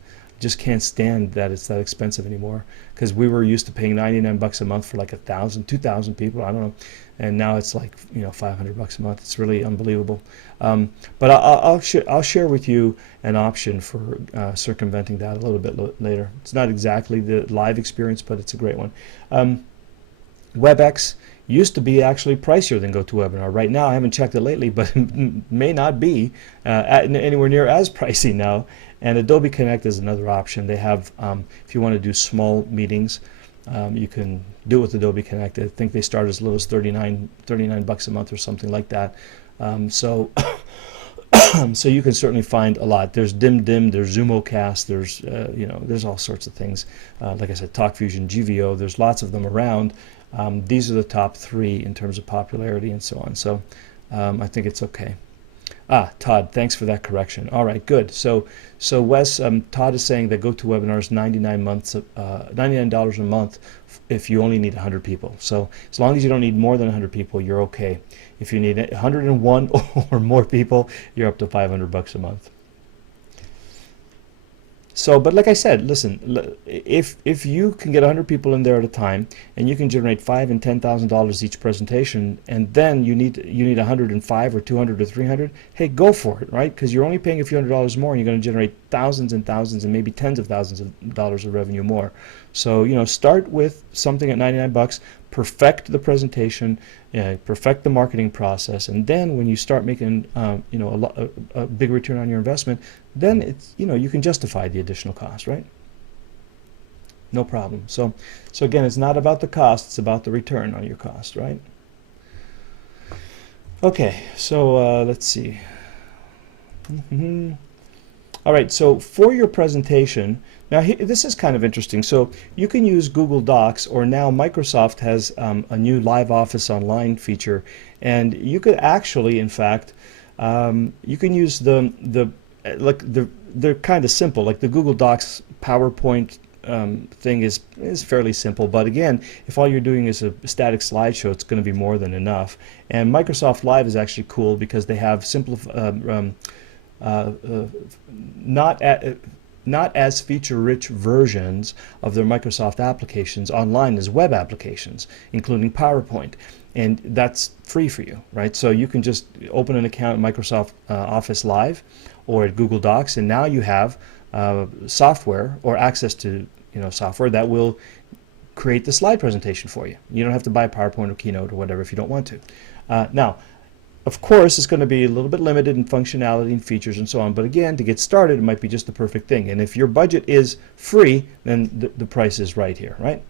can't stand that it's that expensive anymore, because we were used to paying 99 bucks a month for like 1,000, 2,000 people, I don't know, and now it's like, 500 bucks a month. It's really unbelievable. But I'll share with you an option for circumventing that a little bit later. It's not exactly the live experience, but it's a great one. WebEx used to be actually pricier than GoToWebinar. Right now, I haven't checked it lately, but it may not be anywhere near as pricey now. And Adobe Connect is another option. They have, if you want to do small meetings, you can do it with Adobe Connect. I think they start as little as 39 bucks a month or something like that. So so you can certainly find a lot. There's DimDim, there's ZoomoCast, there's there's all sorts of things. Like I said, TalkFusion, GVO. There's lots of them around. These are the top 3 in terms of popularity and so on. So I think it's okay. Todd, thanks for that correction. All right, good. So Wes, Todd is saying that GoToWebinar is $99 a month if you only need 100 people. So as long as you don't need more than 100 people, you're okay. If you need 101 or more people, you're up to 500 bucks a month. So, but like I said, listen, if you can get 100 people in there at a time, and you can generate $5,000 and $10,000 each presentation, and then you need 105 or 200 or 300, hey, go for it, right? Because you're only paying a few $100s more, and you're going to generate thousands and thousands and maybe tens of thousands of dollars of revenue more. So start with something at 99 bucks, perfect the presentation, perfect the marketing process, and then when you start making a big return on your investment, then it's you can justify the additional cost, right? No problem. So again, it's not about the cost, it's about the return on your cost, right? Okay, so let's see. All right, so for your presentation, now this is kind of interesting. So you can use Google Docs, or now Microsoft has a new Live Office Online feature, and you could actually, in fact, you can use they're kind of simple. Like the Google Docs PowerPoint thing is fairly simple, but again, if all you're doing is a static slideshow, it's going to be more than enough. And Microsoft Live is actually cool because they have not as feature-rich versions of their Microsoft applications online as web applications, including PowerPoint. And that's free for you, right? So you can just open an account at Microsoft Office Live or at Google Docs, and now you have software or access to software that will create the slide presentation for you. You don't have to buy PowerPoint or Keynote or whatever if you don't want to. Now, of course, it's going to be a little bit limited in functionality and features and so on, but again, to get started, it might be just the perfect thing. And if your budget is free, then the price is right here, right?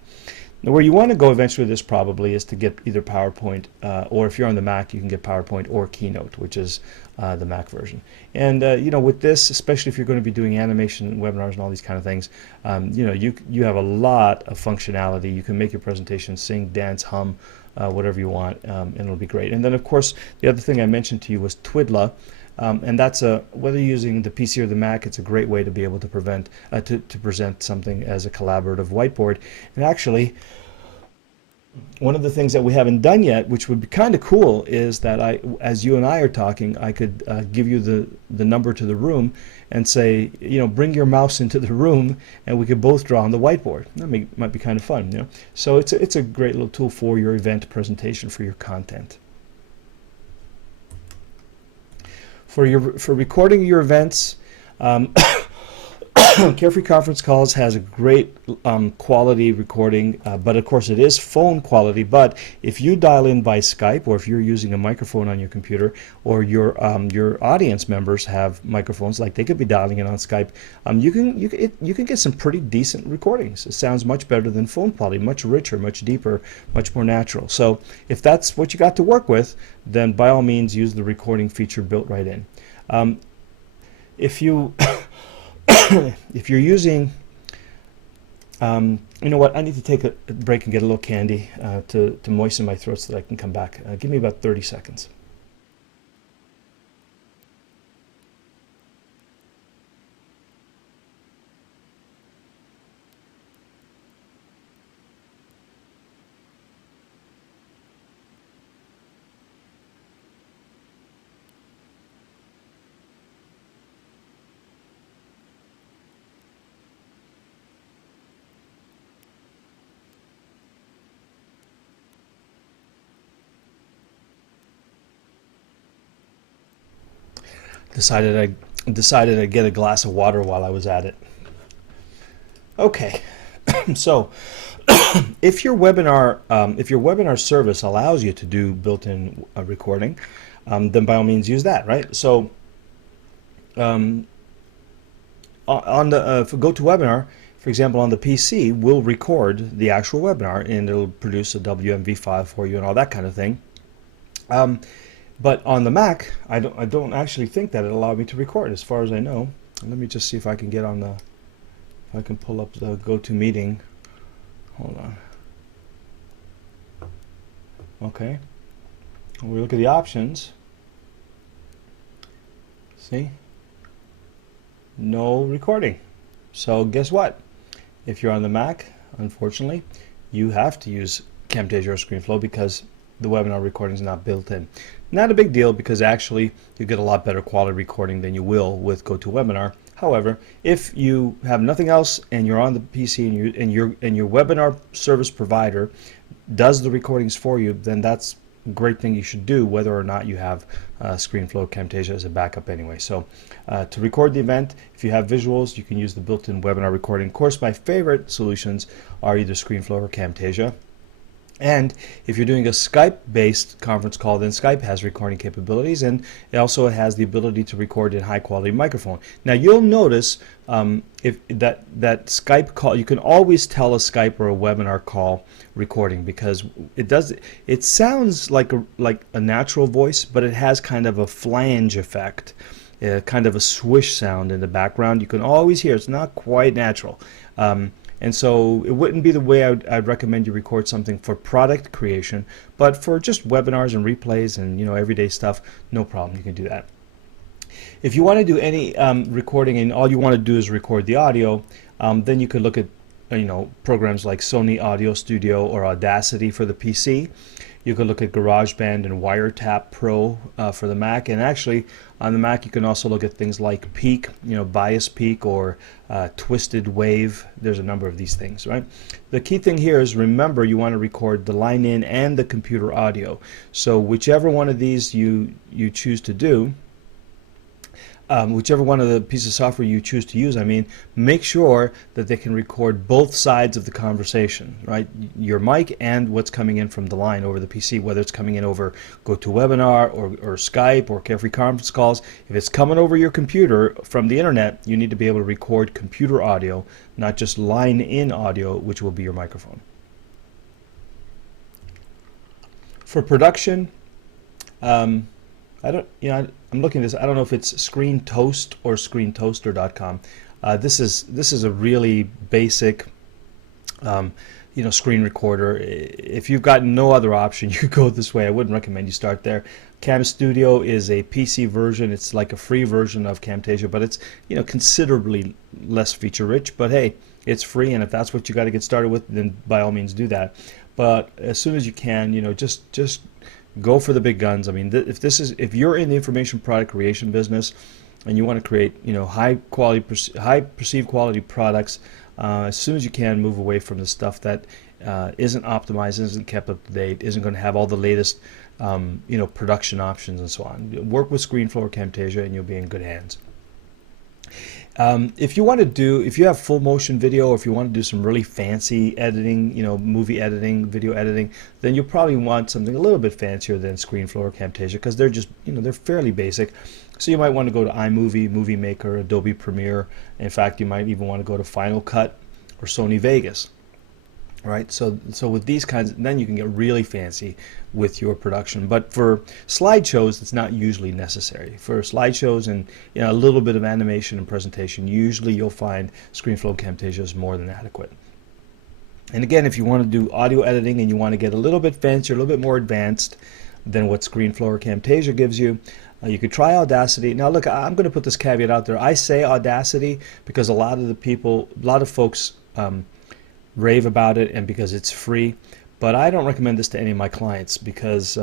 Now, where you want to go eventually with this probably is to get either PowerPoint, or if you're on the Mac, you can get PowerPoint or Keynote, which is the Mac version. And with this, especially if you're going to be doing animation and webinars and all these kind of things, you have a lot of functionality. You can make your presentation sing, dance, hum, whatever you want, and it'll be great. And then, of course, the other thing I mentioned to you was Twidla. And that's whether you're using the PC or the Mac, it's a great way to be able to present something as a collaborative whiteboard. And actually, one of the things that we haven't done yet, which would be kind of cool, is that as you and I are talking, I could give you the number to the room and say, bring your mouse into the room, and we could both draw on the whiteboard. That might be kind of fun, So it's a great little tool for your event presentation, for your content. For recording your events, Carefree Conference Calls has a great quality recording, but of course it is phone quality. But if you dial in by Skype, or if you're using a microphone on your computer, or your audience members have microphones, like they could be dialing in on Skype, you can get some pretty decent recordings. It sounds much better than phone quality, much richer, much deeper, much more natural. So if that's what you got to work with, then by all means use the recording feature built right in. If you if you're using, you know what, I need to take a break and get a little candy to moisten my throat so that I can come back. Give me about 30 seconds. Decided I'd get a glass of water while I was at it. Okay, so if your webinar service allows you to do built-in recording, then by all means use that, right? So um, on the for GoToWebinar, for example, on the PC, we'll record the actual webinar and it'll produce a WMV file for you and all that kind of thing. But on the Mac, I don't actually think that it allowed me to record, as far as I know. Let me just see if I can get on the, if I can pull up the GoToMeeting. Hold on. Okay. When we look at the options, see, no recording. So guess what? If you're on the Mac, unfortunately, you have to use Camtasia or ScreenFlow because the webinar recording is not built in. Not a big deal because actually you get a lot better quality recording than you will with GoToWebinar. However, if you have nothing else and you're on the PC and your webinar service provider does the recordings for you, then that's a great thing you should do, whether or not you have ScreenFlow or Camtasia as a backup anyway. So to record the event, if you have visuals, you can use the built-in webinar recording. Of course, my favorite solutions are either ScreenFlow or Camtasia. And if you're doing a Skype-based conference call, then Skype has recording capabilities, and it also has the ability to record in high-quality microphone. Now, you'll notice if that Skype call, you can always tell a Skype or a webinar call recording because it sounds like a natural voice, but it has kind of a flange effect, kind of a swish sound in the background. You can always hear it's not quite natural. And so it wouldn't be the way I'd recommend you record something for product creation, but for just webinars and replays and everyday stuff, no problem, you can do that. If you want to do any recording and all you want to do is record the audio, then you could look at programs like Sony Audio Studio or Audacity for the PC. You could look at GarageBand and Wiretap Pro for the Mac, and actually on the Mac you can also look at things like Peak, Bias Peak or Twisted Wave. There's a number of these things, right? The key thing here is remember you want to record the line in and the computer audio. So whichever one of these you choose to do, whichever one of the pieces of software you choose to use, make sure that they can record both sides of the conversation, right? Your mic and what's coming in from the line over the PC, whether it's coming in over GoToWebinar or Skype or Carefree Conference Calls. If it's coming over your computer from the internet, you need to be able to record computer audio, not just line in audio, which will be your microphone. For production, I'm looking at this. I don't know if it's ScreenToast or ScreenToaster.com. This is a really basic, screen recorder. If you've got no other option, you go this way. I wouldn't recommend you start there. Cam Studio is a PC version. It's like a free version of Camtasia, but it's considerably less feature rich. But hey, it's free, and if that's what you got to get started with, then by all means do that. But as soon as you can, just go for the big guns. If you're in the information product creation business and you want to create, high perceived quality products, as soon as you can, move away from the stuff that isn't optimized, isn't kept up to date, isn't going to have all the latest, production options and so on. Work with ScreenFlow or Camtasia, and you'll be in good hands. If you have full motion video, or if you want to do some really fancy editing, movie editing, video editing, then you'll probably want something a little bit fancier than ScreenFlow or Camtasia because they're just, they're fairly basic. So you might want to go to iMovie, Movie Maker, Adobe Premiere. In fact, you might even want to go to Final Cut or Sony Vegas. Right, so with these kinds, then you can get really fancy with your production. But for slideshows, it's not usually necessary. For slideshows and a little bit of animation and presentation, usually you'll find ScreenFlow and Camtasia is more than adequate. And again, if you want to do audio editing and you want to get a little bit fancier, a little bit more advanced than what ScreenFlow or Camtasia gives you, you could try Audacity. Now, look, I'm going to put this caveat out there. I say Audacity because a lot of folks rave about it and because it's free, but I don't recommend this to any of my clients because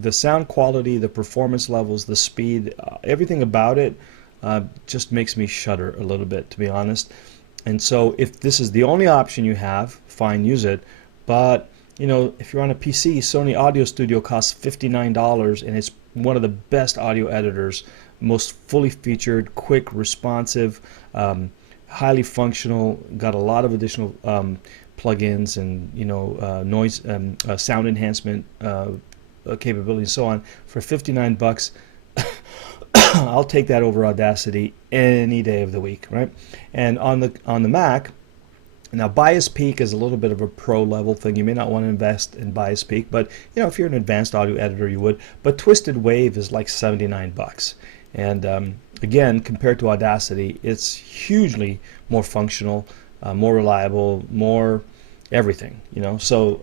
the sound quality, the performance levels, the speed, everything about it just makes me shudder a little bit, to be honest. And so if this is the only option you have, fine, use it. But if you're on a PC, Sony Audio Studio costs $59 and it's one of the best audio editors most fully featured, quick, responsive, highly functional, got a lot of additional plugins and noise, sound enhancement capability and so on for 59 bucks. I'll take that over Audacity any day of the week, right? And on the Mac, now Bias Peak is a little bit of a pro level thing. You may not want to invest in Bias Peak, but if you're an advanced audio editor, you would. But Twisted Wave is like 79 bucks. And again, compared to Audacity, it's hugely more functional, more reliable, more everything. So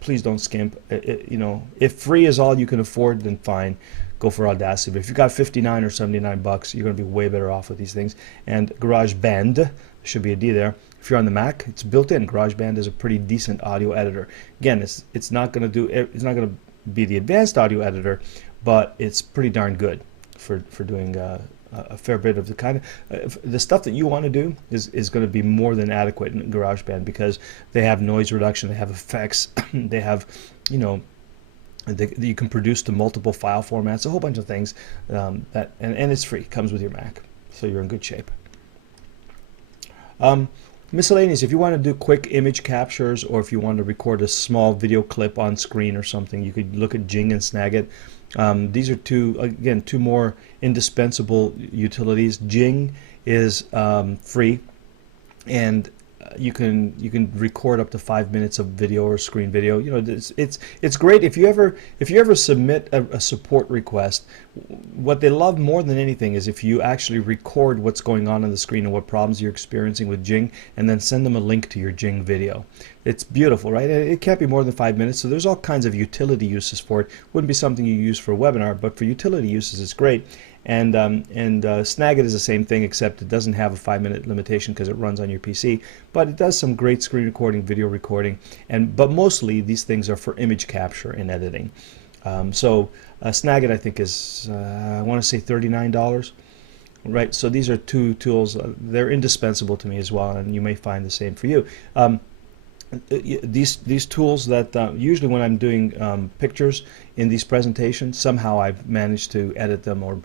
please don't skimp. If free is all you can afford, then fine, go for Audacity. But if you've got 59 or 79 bucks, you're going to be way better off with these things. And GarageBand, should be a D there. If you're on the Mac, it's built in. GarageBand is a pretty decent audio editor. Again, it's not going to be the advanced audio editor, but it's pretty darn good for doing a fair bit of the kind of the stuff that you want to do is going to be more than adequate in GarageBand, because they have noise reduction, they have effects, they have you can produce to multiple file formats, a whole bunch of things and it's free, comes with your Mac, so you're in good shape. Miscellaneous, if you want to do quick image captures, or if you want to record a small video clip on screen or something, you could look at Jing and Snagit. These are two more indispensable utilities. Jing is free, and you can record up to 5 minutes of video or screen video. It's great if you ever submit a support request. What they love more than anything is if you actually record what's going on the screen and what problems you're experiencing with Jing, and then send them a link to your Jing video. It's beautiful, right? It can't be more than 5 minutes, so there's all kinds of utility uses for it. Wouldn't be something you use for a webinar, but for utility uses it's great. And Snagit is the same thing, except it doesn't have a 5-minute limitation because it runs on your PC, but it does some great screen recording, video recording, but mostly these things are for image capture and editing. Snagit, I think, is I want to say $39, right? So these are two tools. They're indispensable to me as well, and you may find the same for you. These tools that usually when I'm doing pictures in these presentations, somehow I've managed to edit them or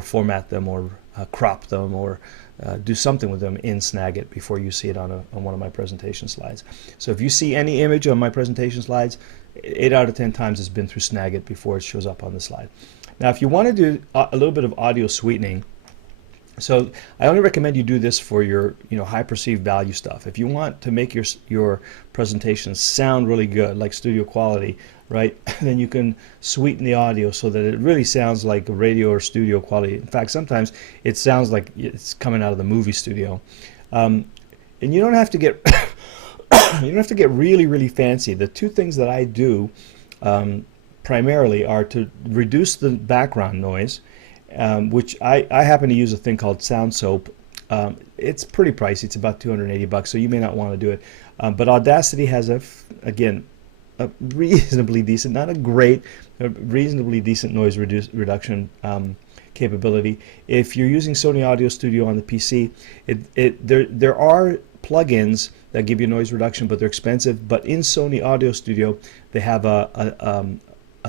format them or crop them or do something with them in Snagit before you see it on one of my presentation slides. So if you see any image on my presentation slides, 8 out of 10 times it's been through Snagit before it shows up on the slide. Now if you want to do a little bit of audio sweetening, so I only recommend you do this for your high perceived value stuff. If you want to make your presentations sound really good, like studio quality, right, then you can sweeten the audio so that it really sounds like radio or studio quality. In fact, sometimes it sounds like it's coming out of the movie studio. And you don't have to get you don't have to get really fancy. The two things that I do primarily are to reduce the background noise, which I happen to use a thing called SoundSoap. It's pretty pricey. It's about 280 bucks, so you may not want to do it. But Audacity has a reasonably decent, not a great, a reasonably decent noise reduction capability. If you're using Sony Audio Studio on the PC, there are plugins that give you noise reduction, but they're expensive. But in Sony Audio Studio, they have a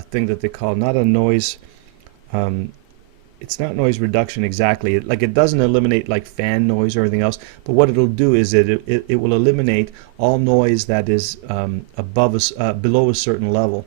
thing that they call not a noise. It's not noise reduction exactly. It doesn't eliminate like fan noise or anything else, but what it'll do is it will eliminate all noise that is below a certain level,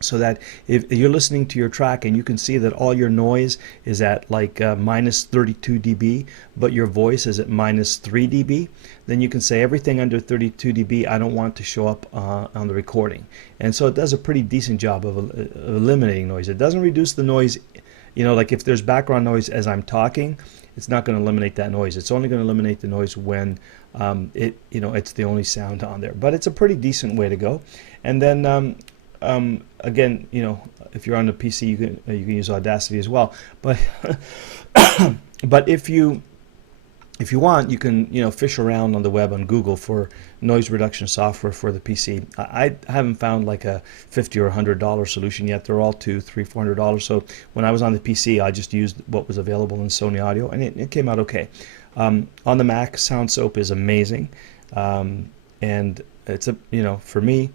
so that if you're listening to your track and you can see that all your noise is at like minus 32 dB, but your voice is at minus 3 dB, then you can say everything under 32 dB I don't want to show up on the recording. And so it does a pretty decent job of eliminating noise. It doesn't reduce the noise. Like if there's background noise as I'm talking, it's not going to eliminate that noise. It's only going to eliminate the noise when it's the only sound on there. But it's a pretty decent way to go. And then again, if you're on the PC, you can use Audacity as well. But but if you want, you can fish around on the web on Google for noise reduction software for the PC. I haven't found like a $50 or $100 solution yet. They're all $200, $300, $400. So when I was on the PC, I just used what was available in Sony Audio, and it came out okay. On the Mac, SoundSoap is amazing, and it's for me,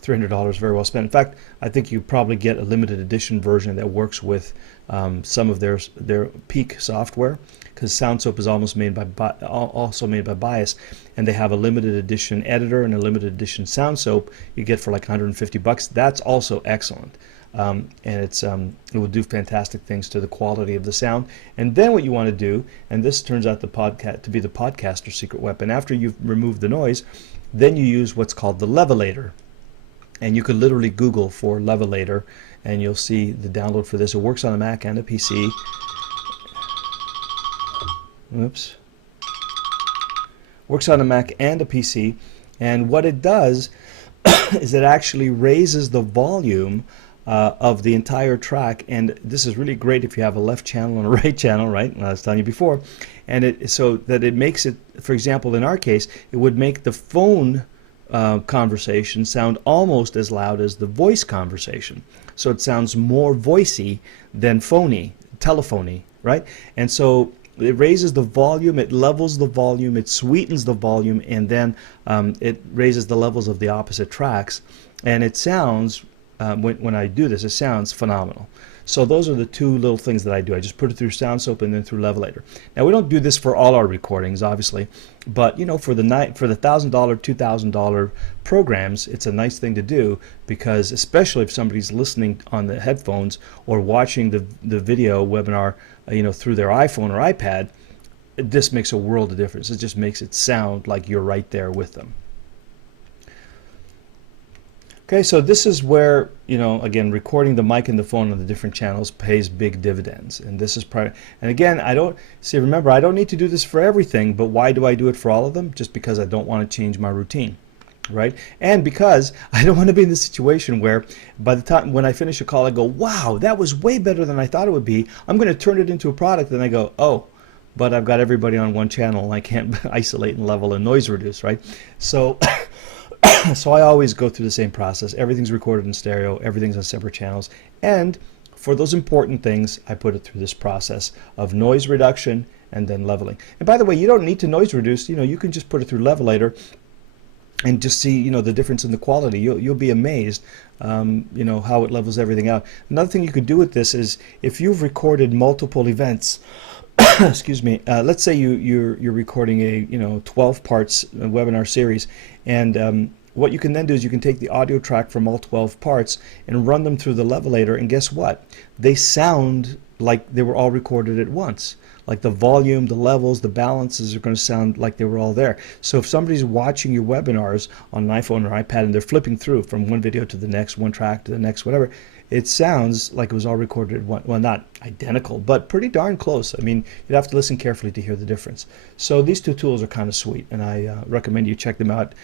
$300 very well spent. In fact, I think you probably get a limited edition version that works with some of their Peak software, because SoundSoap is almost also made by Bias, and they have a limited edition editor and a limited edition SoundSoap you get for like $150. That's also excellent. And it will do fantastic things to the quality of the sound. And then what you want to do, and this turns out to be the podcaster's secret weapon, after you've removed the noise, then you use what's called the levelator. And you can literally Google for levelator, and you'll see the download for this. It works on a Mac and a PC. Oops. Works on a Mac and a PC. And what it does is it actually raises the volume of the entire track, and this is really great if you have a left channel and a right channel, right? I was telling you before, and so that it makes it, for example, in our case, it would make the phone conversation sound almost as loud as the voice conversation. So it sounds more voicey than phony, telephony, right? And so it raises the volume, it levels the volume, it sweetens the volume, and then it raises the levels of the opposite tracks, and it sounds when I do this, it sounds phenomenal. So those are the two little things that I do. I just put it through SoundSoap and then through Levelator. Now we don't do this for all our recordings, obviously, but you know, for the $1,000, $2,000 programs, it's a nice thing to do, because especially if somebody's listening on the headphones or watching the video webinar, you know, through their iPhone or iPad, this makes a world of difference. It just makes it sound like you're right there with them. Okay, so this is where, you know, again, recording the mic and the phone on the different channels pays big dividends. And this is and again, remember, I don't need to do this for everything, but why do I do it for all of them? Just because I don't want to change my routine, right? And because I don't want to be in the situation where by the time when I finish a call, I go, wow, that was way better than I thought it would be. I'm going to turn it into a product, and I go, oh, but I've got everybody on one channel, and I can't isolate and level and noise reduce, right? So so I always go through the same process. Everything's recorded in stereo, everything's on separate channels, and for those important things, I put it through this process of noise reduction and then leveling. And by the way, you don't need to noise reduce. You know, you can just put it through Levelator and just see, you know, the difference in the quality. You'll be amazed, you know, how it levels everything out. Another thing you could do with this is if you've recorded multiple events. Excuse me. Let's say you're recording a 12 parts webinar series, and what you can then do is you can take the audio track from all 12 parts and run them through the Levelator, and guess what? They sound like they were all recorded at once. Like the volume, the levels, the balances are going to sound like they were all there. So if somebody's watching your webinars on an iPhone or iPad and they're flipping through from one video to the next, one track to the next, whatever, it sounds like it was all recorded at once. Well, not identical, but pretty darn close. I mean, you'd have to listen carefully to hear the difference. So these two tools are kind of sweet, and I recommend you check them out.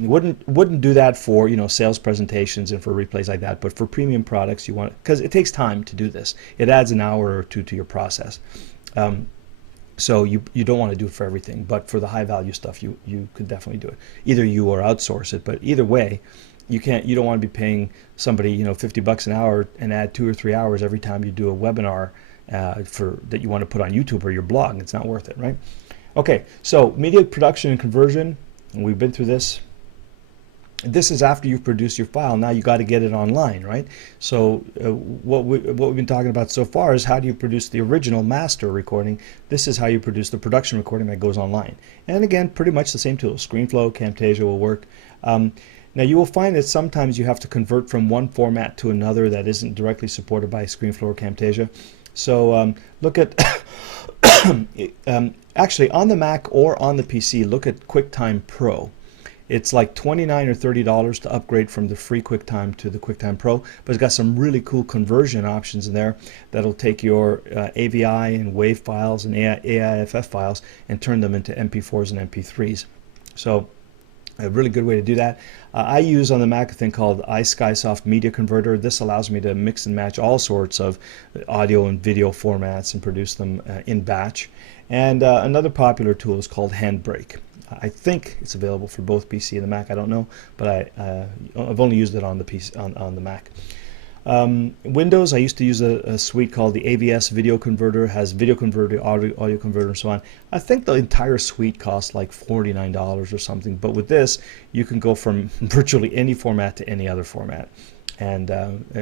Wouldn't do that for, you know, sales presentations and for replays like that, but for premium products you want, because it takes time to do this. It adds an hour or two to your process. So you don't want to do it for everything, but for the high value stuff you could definitely do it. Either you or outsource it, but either way, you don't want to be paying somebody, you know, $50 an hour and add 2 or 3 hours every time you do a webinar that you want to put on YouTube or your blog. It's not worth it, right? Okay, so media production and conversion, and we've been through this. This is after you've produced your file. Now you got to get it online, right? So what we've been talking about so far is how do you produce the original master recording. This is how you produce the production recording that goes online. And again, pretty much the same tools. ScreenFlow, Camtasia will work. Now you will find that sometimes you have to convert from one format to another that isn't directly supported by ScreenFlow or Camtasia. So look at, actually on the Mac or on the PC, look at QuickTime Pro. It's like $29 or $30 to upgrade from the free QuickTime to the QuickTime Pro, but it's got some really cool conversion options in there that'll take your AVI and WAV files and AIFF files and turn them into MP4s and MP3s. So a really good way to do that. I use on the Mac a thing called iSkysoft Media Converter. This allows me to mix and match all sorts of audio and video formats and produce them in batch. And another popular tool is called Handbrake. I think it's available for both PC and the Mac. I don't know, but I've only used it on the PC on the Mac. Windows, I used to use a suite called the AVS Video Converter, has video converter, audio converter, and so on. I think the entire suite costs like $49 or something, but with this, you can go from virtually any format to any other format. And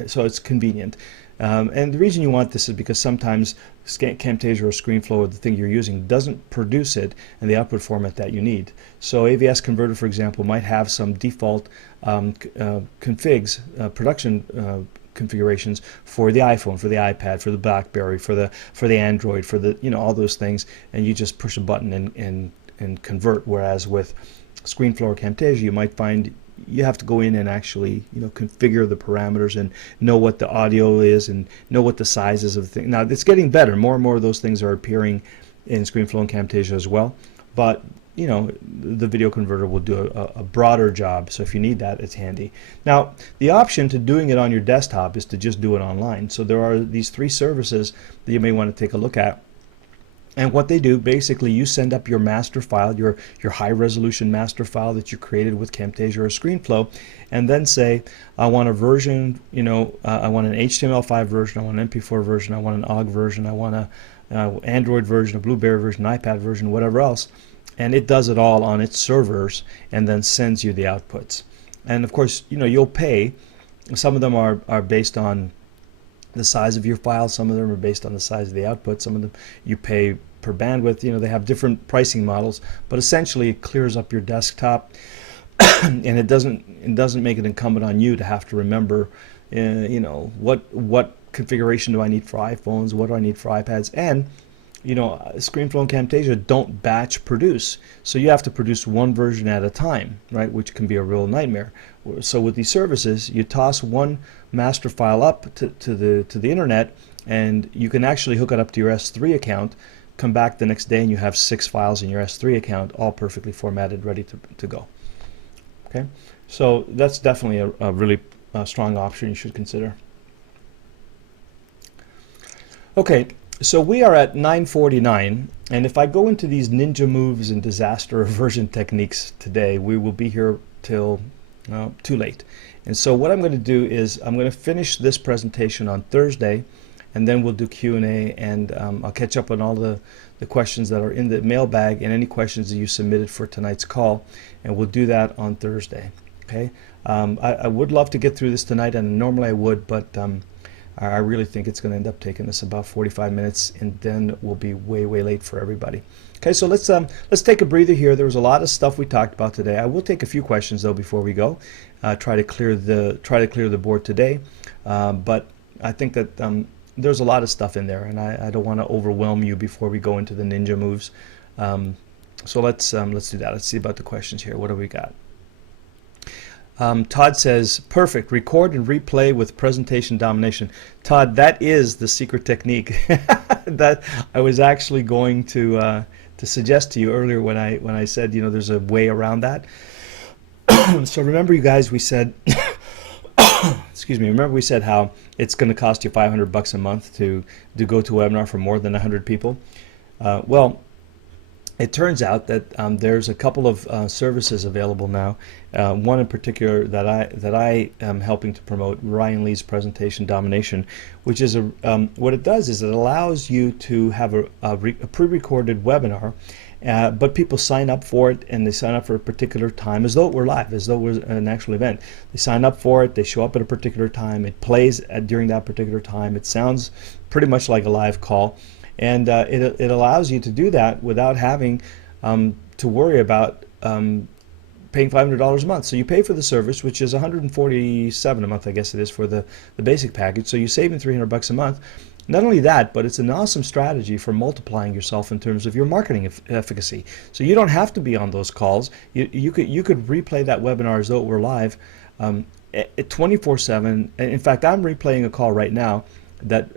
so it's convenient. And the reason you want this is because sometimes Camtasia or ScreenFlow, or the thing you're using, doesn't produce it in the output format that you need. So AVS Converter, for example, might have some default configs, production configurations for the iPhone, for the iPad, for the BlackBerry, for the Android, for the all those things, and you just push a button and convert. Whereas with ScreenFlow or Camtasia, you might find you have to go in and actually configure the parameters and know what the audio is and know what the sizes of the thing. Now it's getting better. More and more of those things are appearing in ScreenFlow and Camtasia as well. But the video converter will do a broader job. So if you need that, it's handy. Now the option to doing it on your desktop is to just do it online. So there are these 3 services that you may want to take a look at. And what they do, basically, you send up your master file, your high resolution master file that you created with Camtasia or ScreenFlow, and then say, I want a version, I want an HTML5 version, I want an MP4 version, I want an OGG version, I want an Android version, a Blueberry version, iPad version, whatever else. And it does it all on its servers and then sends you the outputs. And of course, you'll pay. Some of them are based on the size of your file, some of them are based on the size of the output, some of them you pay per bandwidth. They have different pricing models, but essentially it clears up your desktop and it doesn't make it incumbent on you to have to remember what configuration do I need for iPhones, what do I need for iPads. And ScreenFlow and Camtasia don't batch produce, so you have to produce one version at a time, right? Which can be a real nightmare. So with these services, you toss one master file up to the internet, and you can actually hook it up to your S3 account. Come back the next day, and you have 6 files in your S3 account, all perfectly formatted, ready to go. Okay, so that's definitely a really strong option you should consider. Okay. So we are at 9:49, and if I go into these ninja moves and disaster aversion techniques today, we will be here till too late. And so what I'm going to do is I'm going to finish this presentation on Thursday, and then we'll do Q&A, and I'll catch up on all the questions that are in the mailbag and any questions that you submitted for tonight's call, and we'll do that on Thursday. Okay. I would love to get through this tonight, and normally I would, but I really think it's going to end up taking us about 45 minutes, and then we'll be way late for everybody. Okay, so let's take a breather here. There was a lot of stuff we talked about today. I will take a few questions though before we go. Try to clear the board today, but I think that there's a lot of stuff in there, and I don't want to overwhelm you before we go into the ninja moves. So let's do that. Let's see about the questions here. What do we got? Todd says, perfect, record and replay with presentation domination. Todd, that is the secret technique that I was actually going to suggest to you earlier when I said, there's a way around that. So remember, you guys, we said, excuse me, remember we said how it's going to cost you $500 a month to go to a webinar for more than 100 people? Well, it turns out that there's a couple of services available now. One in particular that I am helping to promote, Ryan Lee's Presentation Domination, which is what it does is it allows you to have a pre-recorded webinar, but people sign up for it, and they sign up for a particular time as though it were live, as though it was an actual event. They sign up for it, they show up at a particular time, it plays during that particular time, it sounds pretty much like a live call. And it allows you to do that without having to worry about paying $500 a month. So you pay for the service, which is $147 a month, I guess it is, for the basic package. So you're saving $300 a month. Not only that, but it's an awesome strategy for multiplying yourself in terms of your marketing efficacy. So you don't have to be on those calls. You could replay that webinar as though it were live 24/7. In fact, I'm replaying a call right now that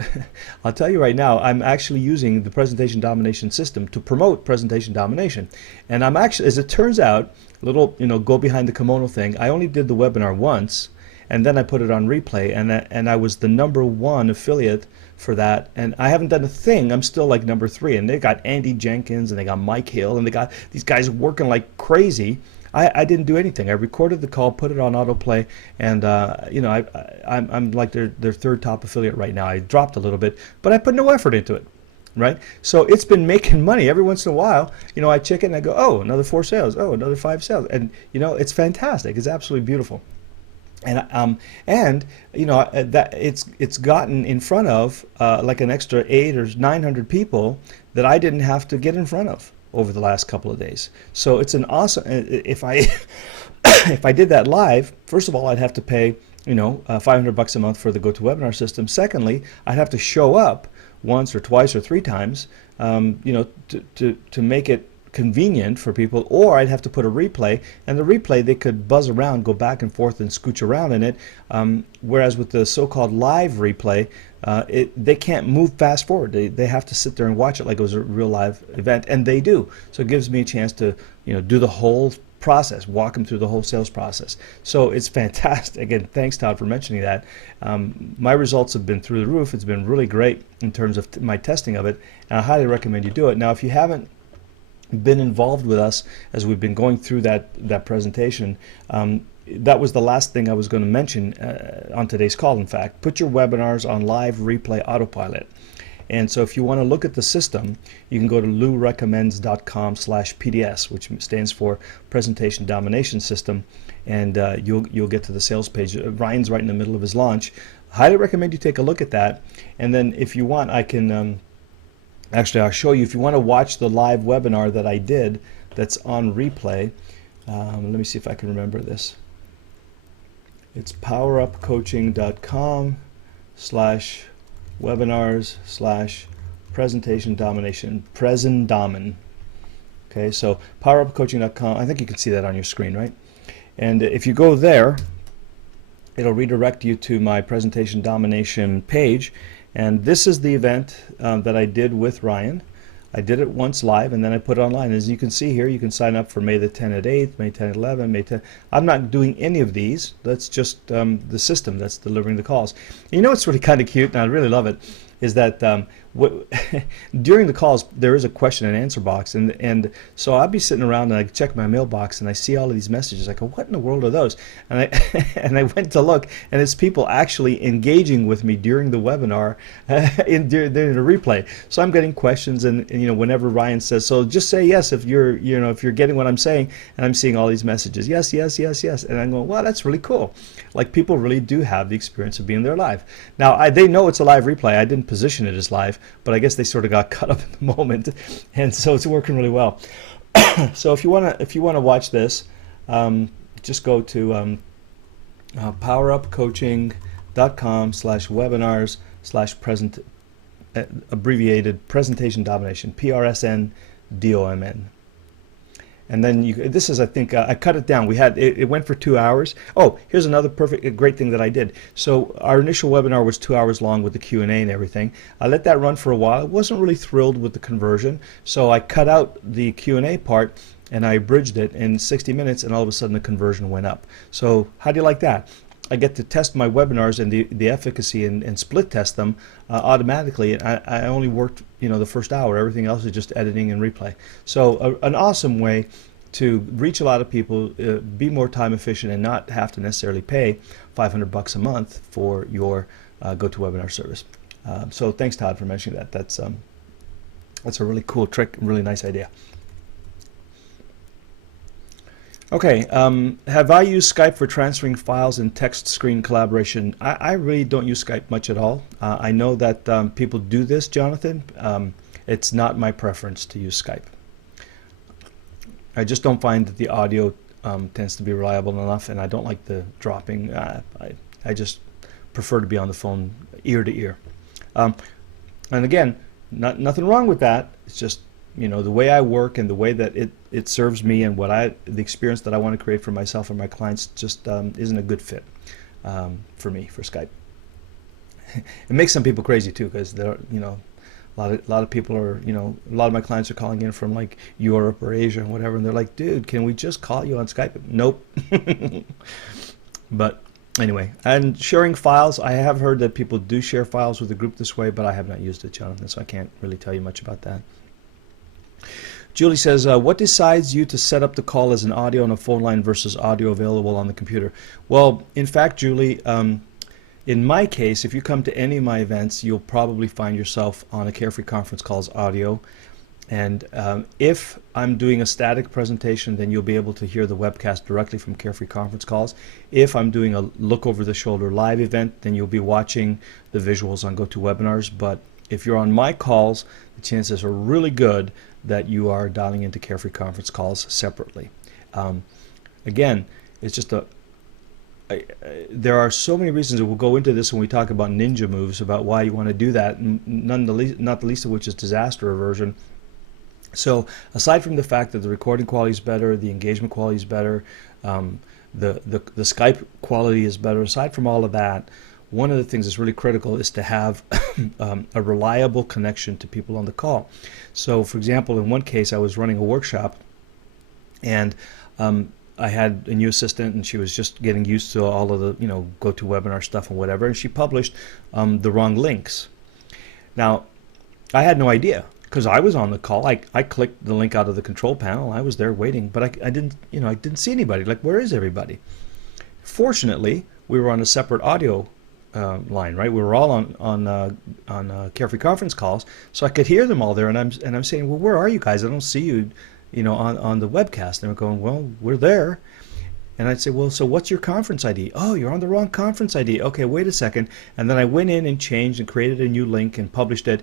I'll tell you right now, I'm actually using the Presentation Domination system to promote Presentation Domination. And I'm actually, as it turns out, a little go behind the kimono thing, I only did the webinar once, and then I put it on replay, and I was the #1 affiliate for that, and I haven't done a thing. I'm still like #3, and they got Andy Jenkins, and they got Mike Hill, and they got these guys working like crazy I didn't do anything. I recorded the call, put it on autoplay, and I'm like their third top affiliate right now. I dropped a little bit, but I put no effort into it. Right? So it's been making money every once in a while. I check it and I go, oh, another 4 sales. Oh, another 5 sales. And, it's fantastic. It's absolutely beautiful. And that it's gotten in front of like an extra 800 or 900 people that I didn't have to get in front of over the last couple of days. So it's an awesome, if I if I did that live, first of all, I'd have to pay, $500 a month for the GoToWebinar system. Secondly, I'd have to show up once or twice or 3 times, to make it convenient for people, or I'd have to put a replay, and the replay they could buzz around, go back and forth and scooch around in it, whereas with the so-called live replay, they can't move fast forward. They have to sit there and watch it like it was a real live event, and they do. So it gives me a chance to do the whole process, walk them through the whole sales process. So it's fantastic. Again, thanks, Todd, for mentioning that. My results have been through the roof. It's been really great in terms of my testing of it, and I highly recommend you do it. Now, if you haven't been involved with us as we've been going through that presentation, that was the last thing I was going to mention on today's call. In fact, put your webinars on live replay autopilot. And so if you want to look at the system, you can go to lourecommends.com/PDS, which stands for Presentation Domination System, and you'll get to the sales page. Ryan's right in the middle of his launch. Highly recommend you take a look at that. And then if you want, I can actually I'll show you. If you want to watch the live webinar that I did that's on replay, let me see if I can remember this. It's powerupcoaching.com/webinars/presentation domination, Presendomin. Okay, so powerupcoaching.com. I think you can see that on your screen, right? And if you go there, it'll redirect you to my presentation domination page. And this is the event that I did with Ryan. I did it once live, and then I put it online. As you can see here, you can sign up for May the 10th at 8th, May 10th at 11th, May 10th. I'm not doing any of these. That's just the system that's delivering the calls. You know what's really kind of cute, and I really love it, is that during the calls, there is a question and answer box. And so I'll be sitting around and I check my mailbox and I see all of these messages. I go, what in the world are those? And I and I went to look, and it's people actually engaging with me during the webinar during the replay. So I'm getting questions, and whenever Ryan says, so just say yes if you're getting what I'm saying, and I'm seeing all these messages, yes, yes, yes, yes, and I'm going, wow, that's really cool. Like, people really do have the experience of being there live. Now they know it's a live replay. I didn't position it as live, but I guess they sort of got caught up in the moment, and so it's working really well. So if you wanna watch this, just go to powerupcoaching.com/webinars/present abbreviated presentation domination, PRSNDOMN. And then this is, I think, I cut it down. It went for 2 hours. Oh, here's another great thing that I did. So our initial webinar was 2 hours long with the Q&A and everything. I let that run for a while. I wasn't really thrilled with the conversion, so I cut out the Q&A part and I bridged it in 60 minutes, and all of a sudden the conversion went up. So how do you like that? I get to test my webinars and the efficacy and split test them automatically. I only worked the first hour. Everything else is just editing and replay. So an awesome way to reach a lot of people, be more time efficient, and not have to necessarily pay $500 a month for your GoToWebinar service. So thanks, Todd, for mentioning that. That's a really cool trick, really nice idea. Okay, have I used Skype for transferring files and text screen collaboration? I really don't use Skype much at all. I know that people do this, Jonathan. It's not my preference to use Skype. I just don't find that the audio tends to be reliable enough, and I don't like the dropping. I just prefer to be on the phone ear to ear. And again, nothing wrong with that. It's just the way I work and the way that it serves me, and the experience that I want to create for myself and my clients just isn't a good fit for me, for Skype. It makes some people crazy too, because they're a lot of people are a lot of my clients are calling in from like Europe or Asia and whatever, and they're like, dude, can we just call you on Skype? Nope. But anyway, and sharing files, I have heard that people do share files with the group this way, but I have not used it, Jonathan, so I can't really tell you much about that. Julie says, what decides you to set up the call as an audio on a phone line versus audio available on the computer? Well, in fact, Julie, in my case, if you come to any of my events, you'll probably find yourself on a Carefree Conference Calls audio. And if I'm doing a static presentation, then you'll be able to hear the webcast directly from Carefree Conference Calls. If I'm doing a look over the shoulder live event, then you'll be watching the visuals on GoToWebinars. But if you're on my calls, the chances are really good that you are dialing into Carefree Conference Calls separately. Again, it's just there are so many reasons, and we'll go into this when we talk about ninja moves, about why you want to do that, and not the least of which is disaster aversion. So aside from the fact that the recording quality is better, the engagement quality is better, the Skype quality is better, aside from all of that, one of the things that's really critical is to have a reliable connection to people on the call. So for example, in one case I was running a workshop, and I had a new assistant, and she was just getting used to all of the GoToWebinar stuff and whatever, and she published the wrong links. Now I had no idea, because I was on the call. I clicked the link out of the control panel. I was there waiting, but I didn't see anybody. Like, where is everybody? Fortunately, we were on a separate audio line, right? We were all on Carefree Conference Calls, so I could hear them all there. And I'm saying, well, where are you guys? I don't see you, on the webcast. And they're going, well, we're there. And I'd say, well, so what's your conference ID? Oh, you're on the wrong conference ID. Okay, wait a second. And then I went in and changed and created a new link and published it.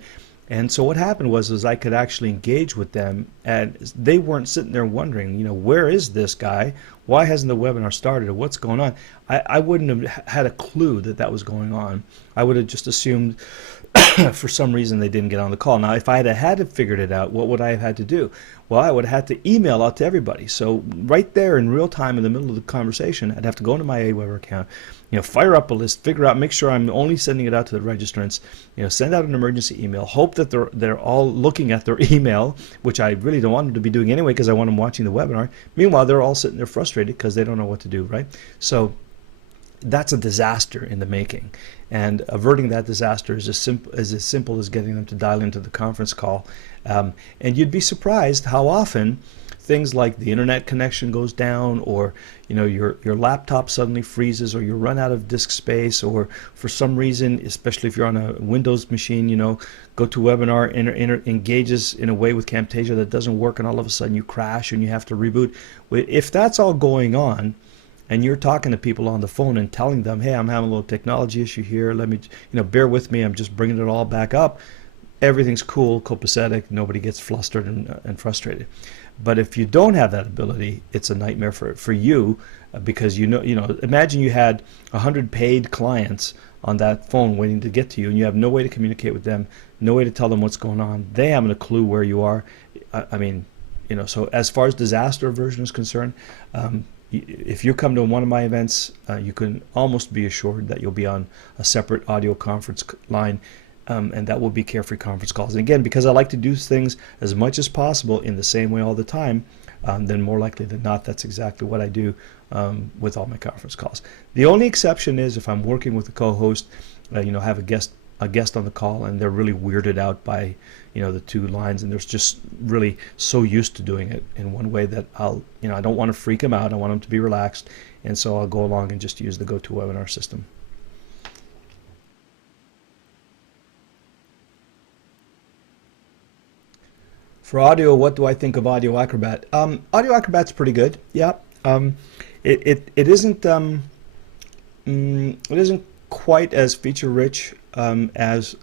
And so what happened was I could actually engage with them, and they weren't sitting there wondering, where is this guy? Why hasn't the webinar started? Or what's going on? I wouldn't have had a clue that was going on. I would have just assumed for some reason they didn't get on the call. Now, if I had figured it out, what would I have had to do? Well, I would have had to email out to everybody. So right there in real time in the middle of the conversation, I'd have to go into my Aweber account, fire up a list, figure out, make sure I'm only sending it out to the registrants, send out an emergency email, hope that they're all looking at their email, which I really don't want them to be doing anyway because I want them watching the webinar. Meanwhile, they're all sitting there frustrated because they don't know what to do, right? So that's a disaster in the making, and averting that disaster is as simple as getting them to dial into the conference call. And you'd be surprised how often things like the internet connection goes down, or your laptop suddenly freezes, or you run out of disk space, or for some reason, especially if you're on a Windows machine, GoToWebinar engages in a way with Camtasia that doesn't work, and all of a sudden you crash and you have to reboot. If that's all going on, and you're talking to people on the phone and telling them, hey, I'm having a little technology issue here, let me, bear with me, I'm just bringing it all back up, everything's cool, copacetic, nobody gets flustered and frustrated. But if you don't have that ability, it's a nightmare for you, because imagine you had 100 paid clients on that phone waiting to get to you, and you have no way to communicate with them, no way to tell them what's going on. They haven't a clue where you are. So as far as disaster aversion is concerned, if you come to one of my events, you can almost be assured that you'll be on a separate audio conference line, and that will be Carefree Conference Calls. And again, because I like to do things as much as possible in the same way all the time, then more likely than not, that's exactly what I do with all my conference calls. The only exception is if I'm working with a co-host, have a guest on the call, and they're really weirded out by the two lines, and they're just really so used to doing it in one way that I don't want to freak them out. I want them to be relaxed, and so I'll go along and just use the GoToWebinar system. For audio, what do I think of Audio Acrobat? Audio Acrobat's pretty good. Yeah. It isn't quite as feature rich as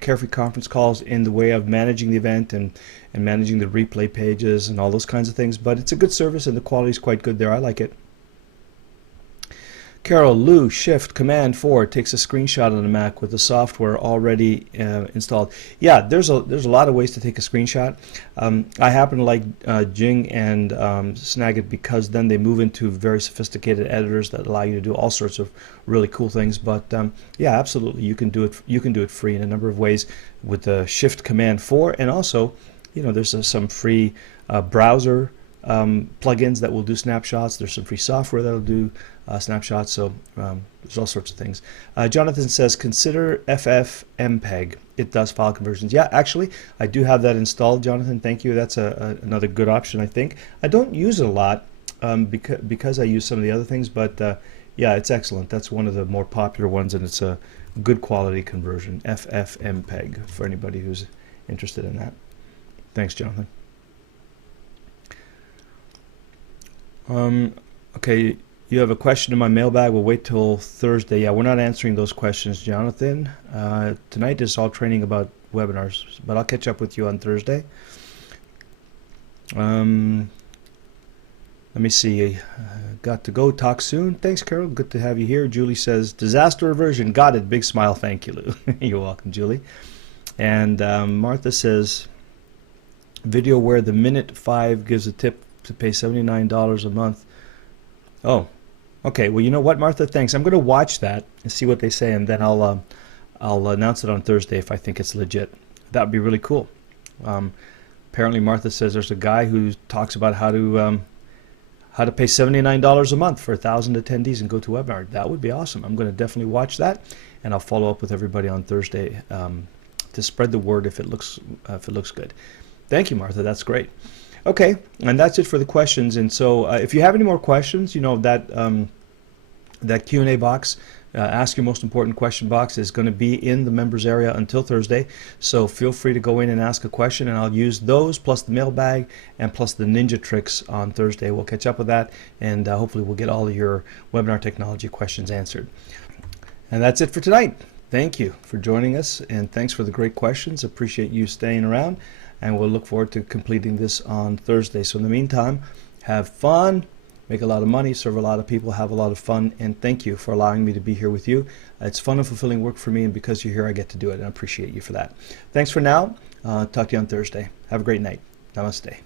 Carefree Conference Calls in the way of managing the event and managing the replay pages and all those kinds of things, but it's a good service and the quality is quite good there. I like it. Carol, Lou, Shift, Command 4 takes a screenshot on the Mac with the software already installed. Yeah, there's a lot of ways to take a screenshot. I happen to like Jing and Snagit because then they move into very sophisticated editors that allow you to do all sorts of really cool things. But yeah, absolutely, you can do it. You can do it free in a number of ways with the Shift Command 4, and also, there's some free browser plugins that will do snapshots. There's some free software that'll do snapshots. So there's all sorts of things. Jonathan says, consider FFmpeg. It does file conversions. Yeah, actually, I do have that installed, Jonathan. Thank you. That's another good option, I think. I don't use it a lot because I use some of the other things, but yeah, it's excellent. That's one of the more popular ones, and it's a good quality conversion. FFmpeg for anybody who's interested in that. Thanks, Jonathan. Okay, you have a question in my mailbag. We'll wait till Thursday. Yeah, we're not answering those questions, Jonathan. Tonight is all training about webinars, but I'll catch up with you on Thursday. Let me see. Got to go. Talk soon. Thanks, Carol. Good to have you here. Julie says, disaster aversion. Got it. Big smile. Thank you, Lou. You're welcome, Julie. And Martha says, video where the minute 5 gives a tip to pay $79 a month. Oh, okay. Well, you know what, Martha? Thanks. I'm going to watch that and see what they say, and then I'll announce it on Thursday if I think it's legit. That would be really cool. Apparently, Martha says there's a guy who talks about how to pay $79 a month for 1,000 attendees and go to webinar. That would be awesome. I'm going to definitely watch that, and I'll follow up with everybody on Thursday to spread the word if it looks good. Thank you, Martha. That's great. Okay, and that's it for the questions. And so, if you have any more questions, you know that that Q&A box, ask your most important question box, is going to be in the members area until Thursday. So feel free to go in and ask a question, and I'll use those plus the mailbag and plus the ninja tricks on Thursday. We'll catch up with that, and hopefully we'll get all of your webinar technology questions answered. And that's it for tonight. Thank you for joining us, and thanks for the great questions. Appreciate you staying around, and we'll look forward to completing this on Thursday. So in the meantime, have fun, make a lot of money, serve a lot of people, have a lot of fun, and thank you for allowing me to be here with you. It's fun and fulfilling work for me, and because you're here, I get to do it, and I appreciate you for that. Thanks for now. Talk to you on Thursday. Have a great night. Namaste.